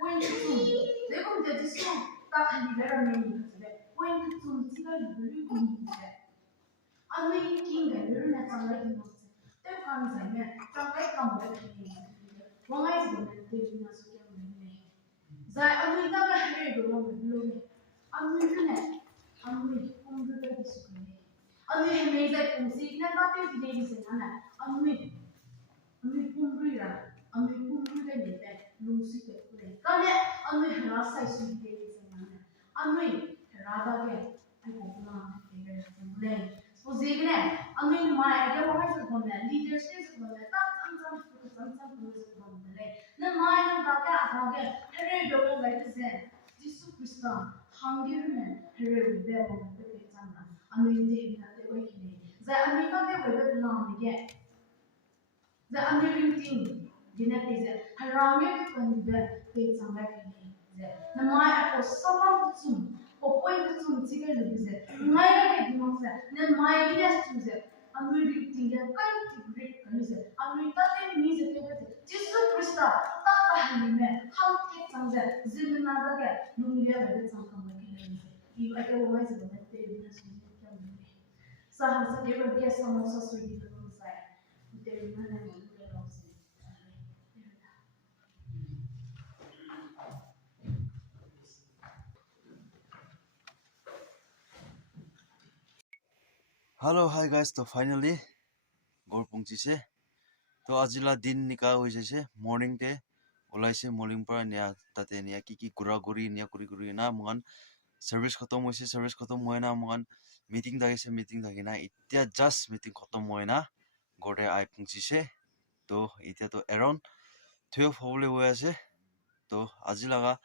when sum they come to this sum that can be very many today. When sum tiga lulu kumite. Amri king de lulu na sangai kimose. They come zai sangai kambe kini. Wise bone teguna sukya mene. Zai amri ta ga hare do mo lulu. Amri ne amri kumbe de sukya. Amri me zai kumsi na ta te di di se na. Amri kumbe ra. Amri kumbe de ne lungsi te kule. Kane amri hara sai su di di se na. Amri raga ke ai ko na te ga kule. So zegne amri mai aga wa hai se kone leadership se kone ta sam kule se kone. Na mai na ta ka aga hare do mo ga se. Jesu Christa hangir ne hare be mo te ke samna. Amri de na te ko kine. Za amri ka te we be na mi ge. The amazing thing, dinner is a haramia when the takes on back in the my for someone soon, or point to ticket to visit. My demons, then my guest to the amazing thing, a kind of great music. I'm returning music. Jesus Christa, Tata Hanime, how takes on the Zimanaga, Numbia, and some combination. You like a voice of the Sahang sa dewa dia sama sesuai di dalam saya. Dari mana ni mulai langsung. Hello, hi guys. So finally, gor pungchi se. To ajila din nika hoise se morning te ulai se morning para nia tate nia ki gura guri nia guri na mongan service khatom hoise service khatom hoina mongan meeting dagise meeting dagina itya just meeting khatom hoina gore ai pungchi se. To itya to around 12 hole hoye ase. To ajilaga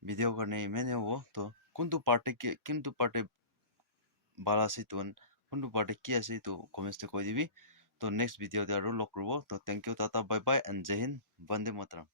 video karne imene ho to kuntu parte bala se ton kuntu parte ki ase to comments te koi dibi to next video te aru log korbo to thank you tata bye bye and jai hind vande mataram.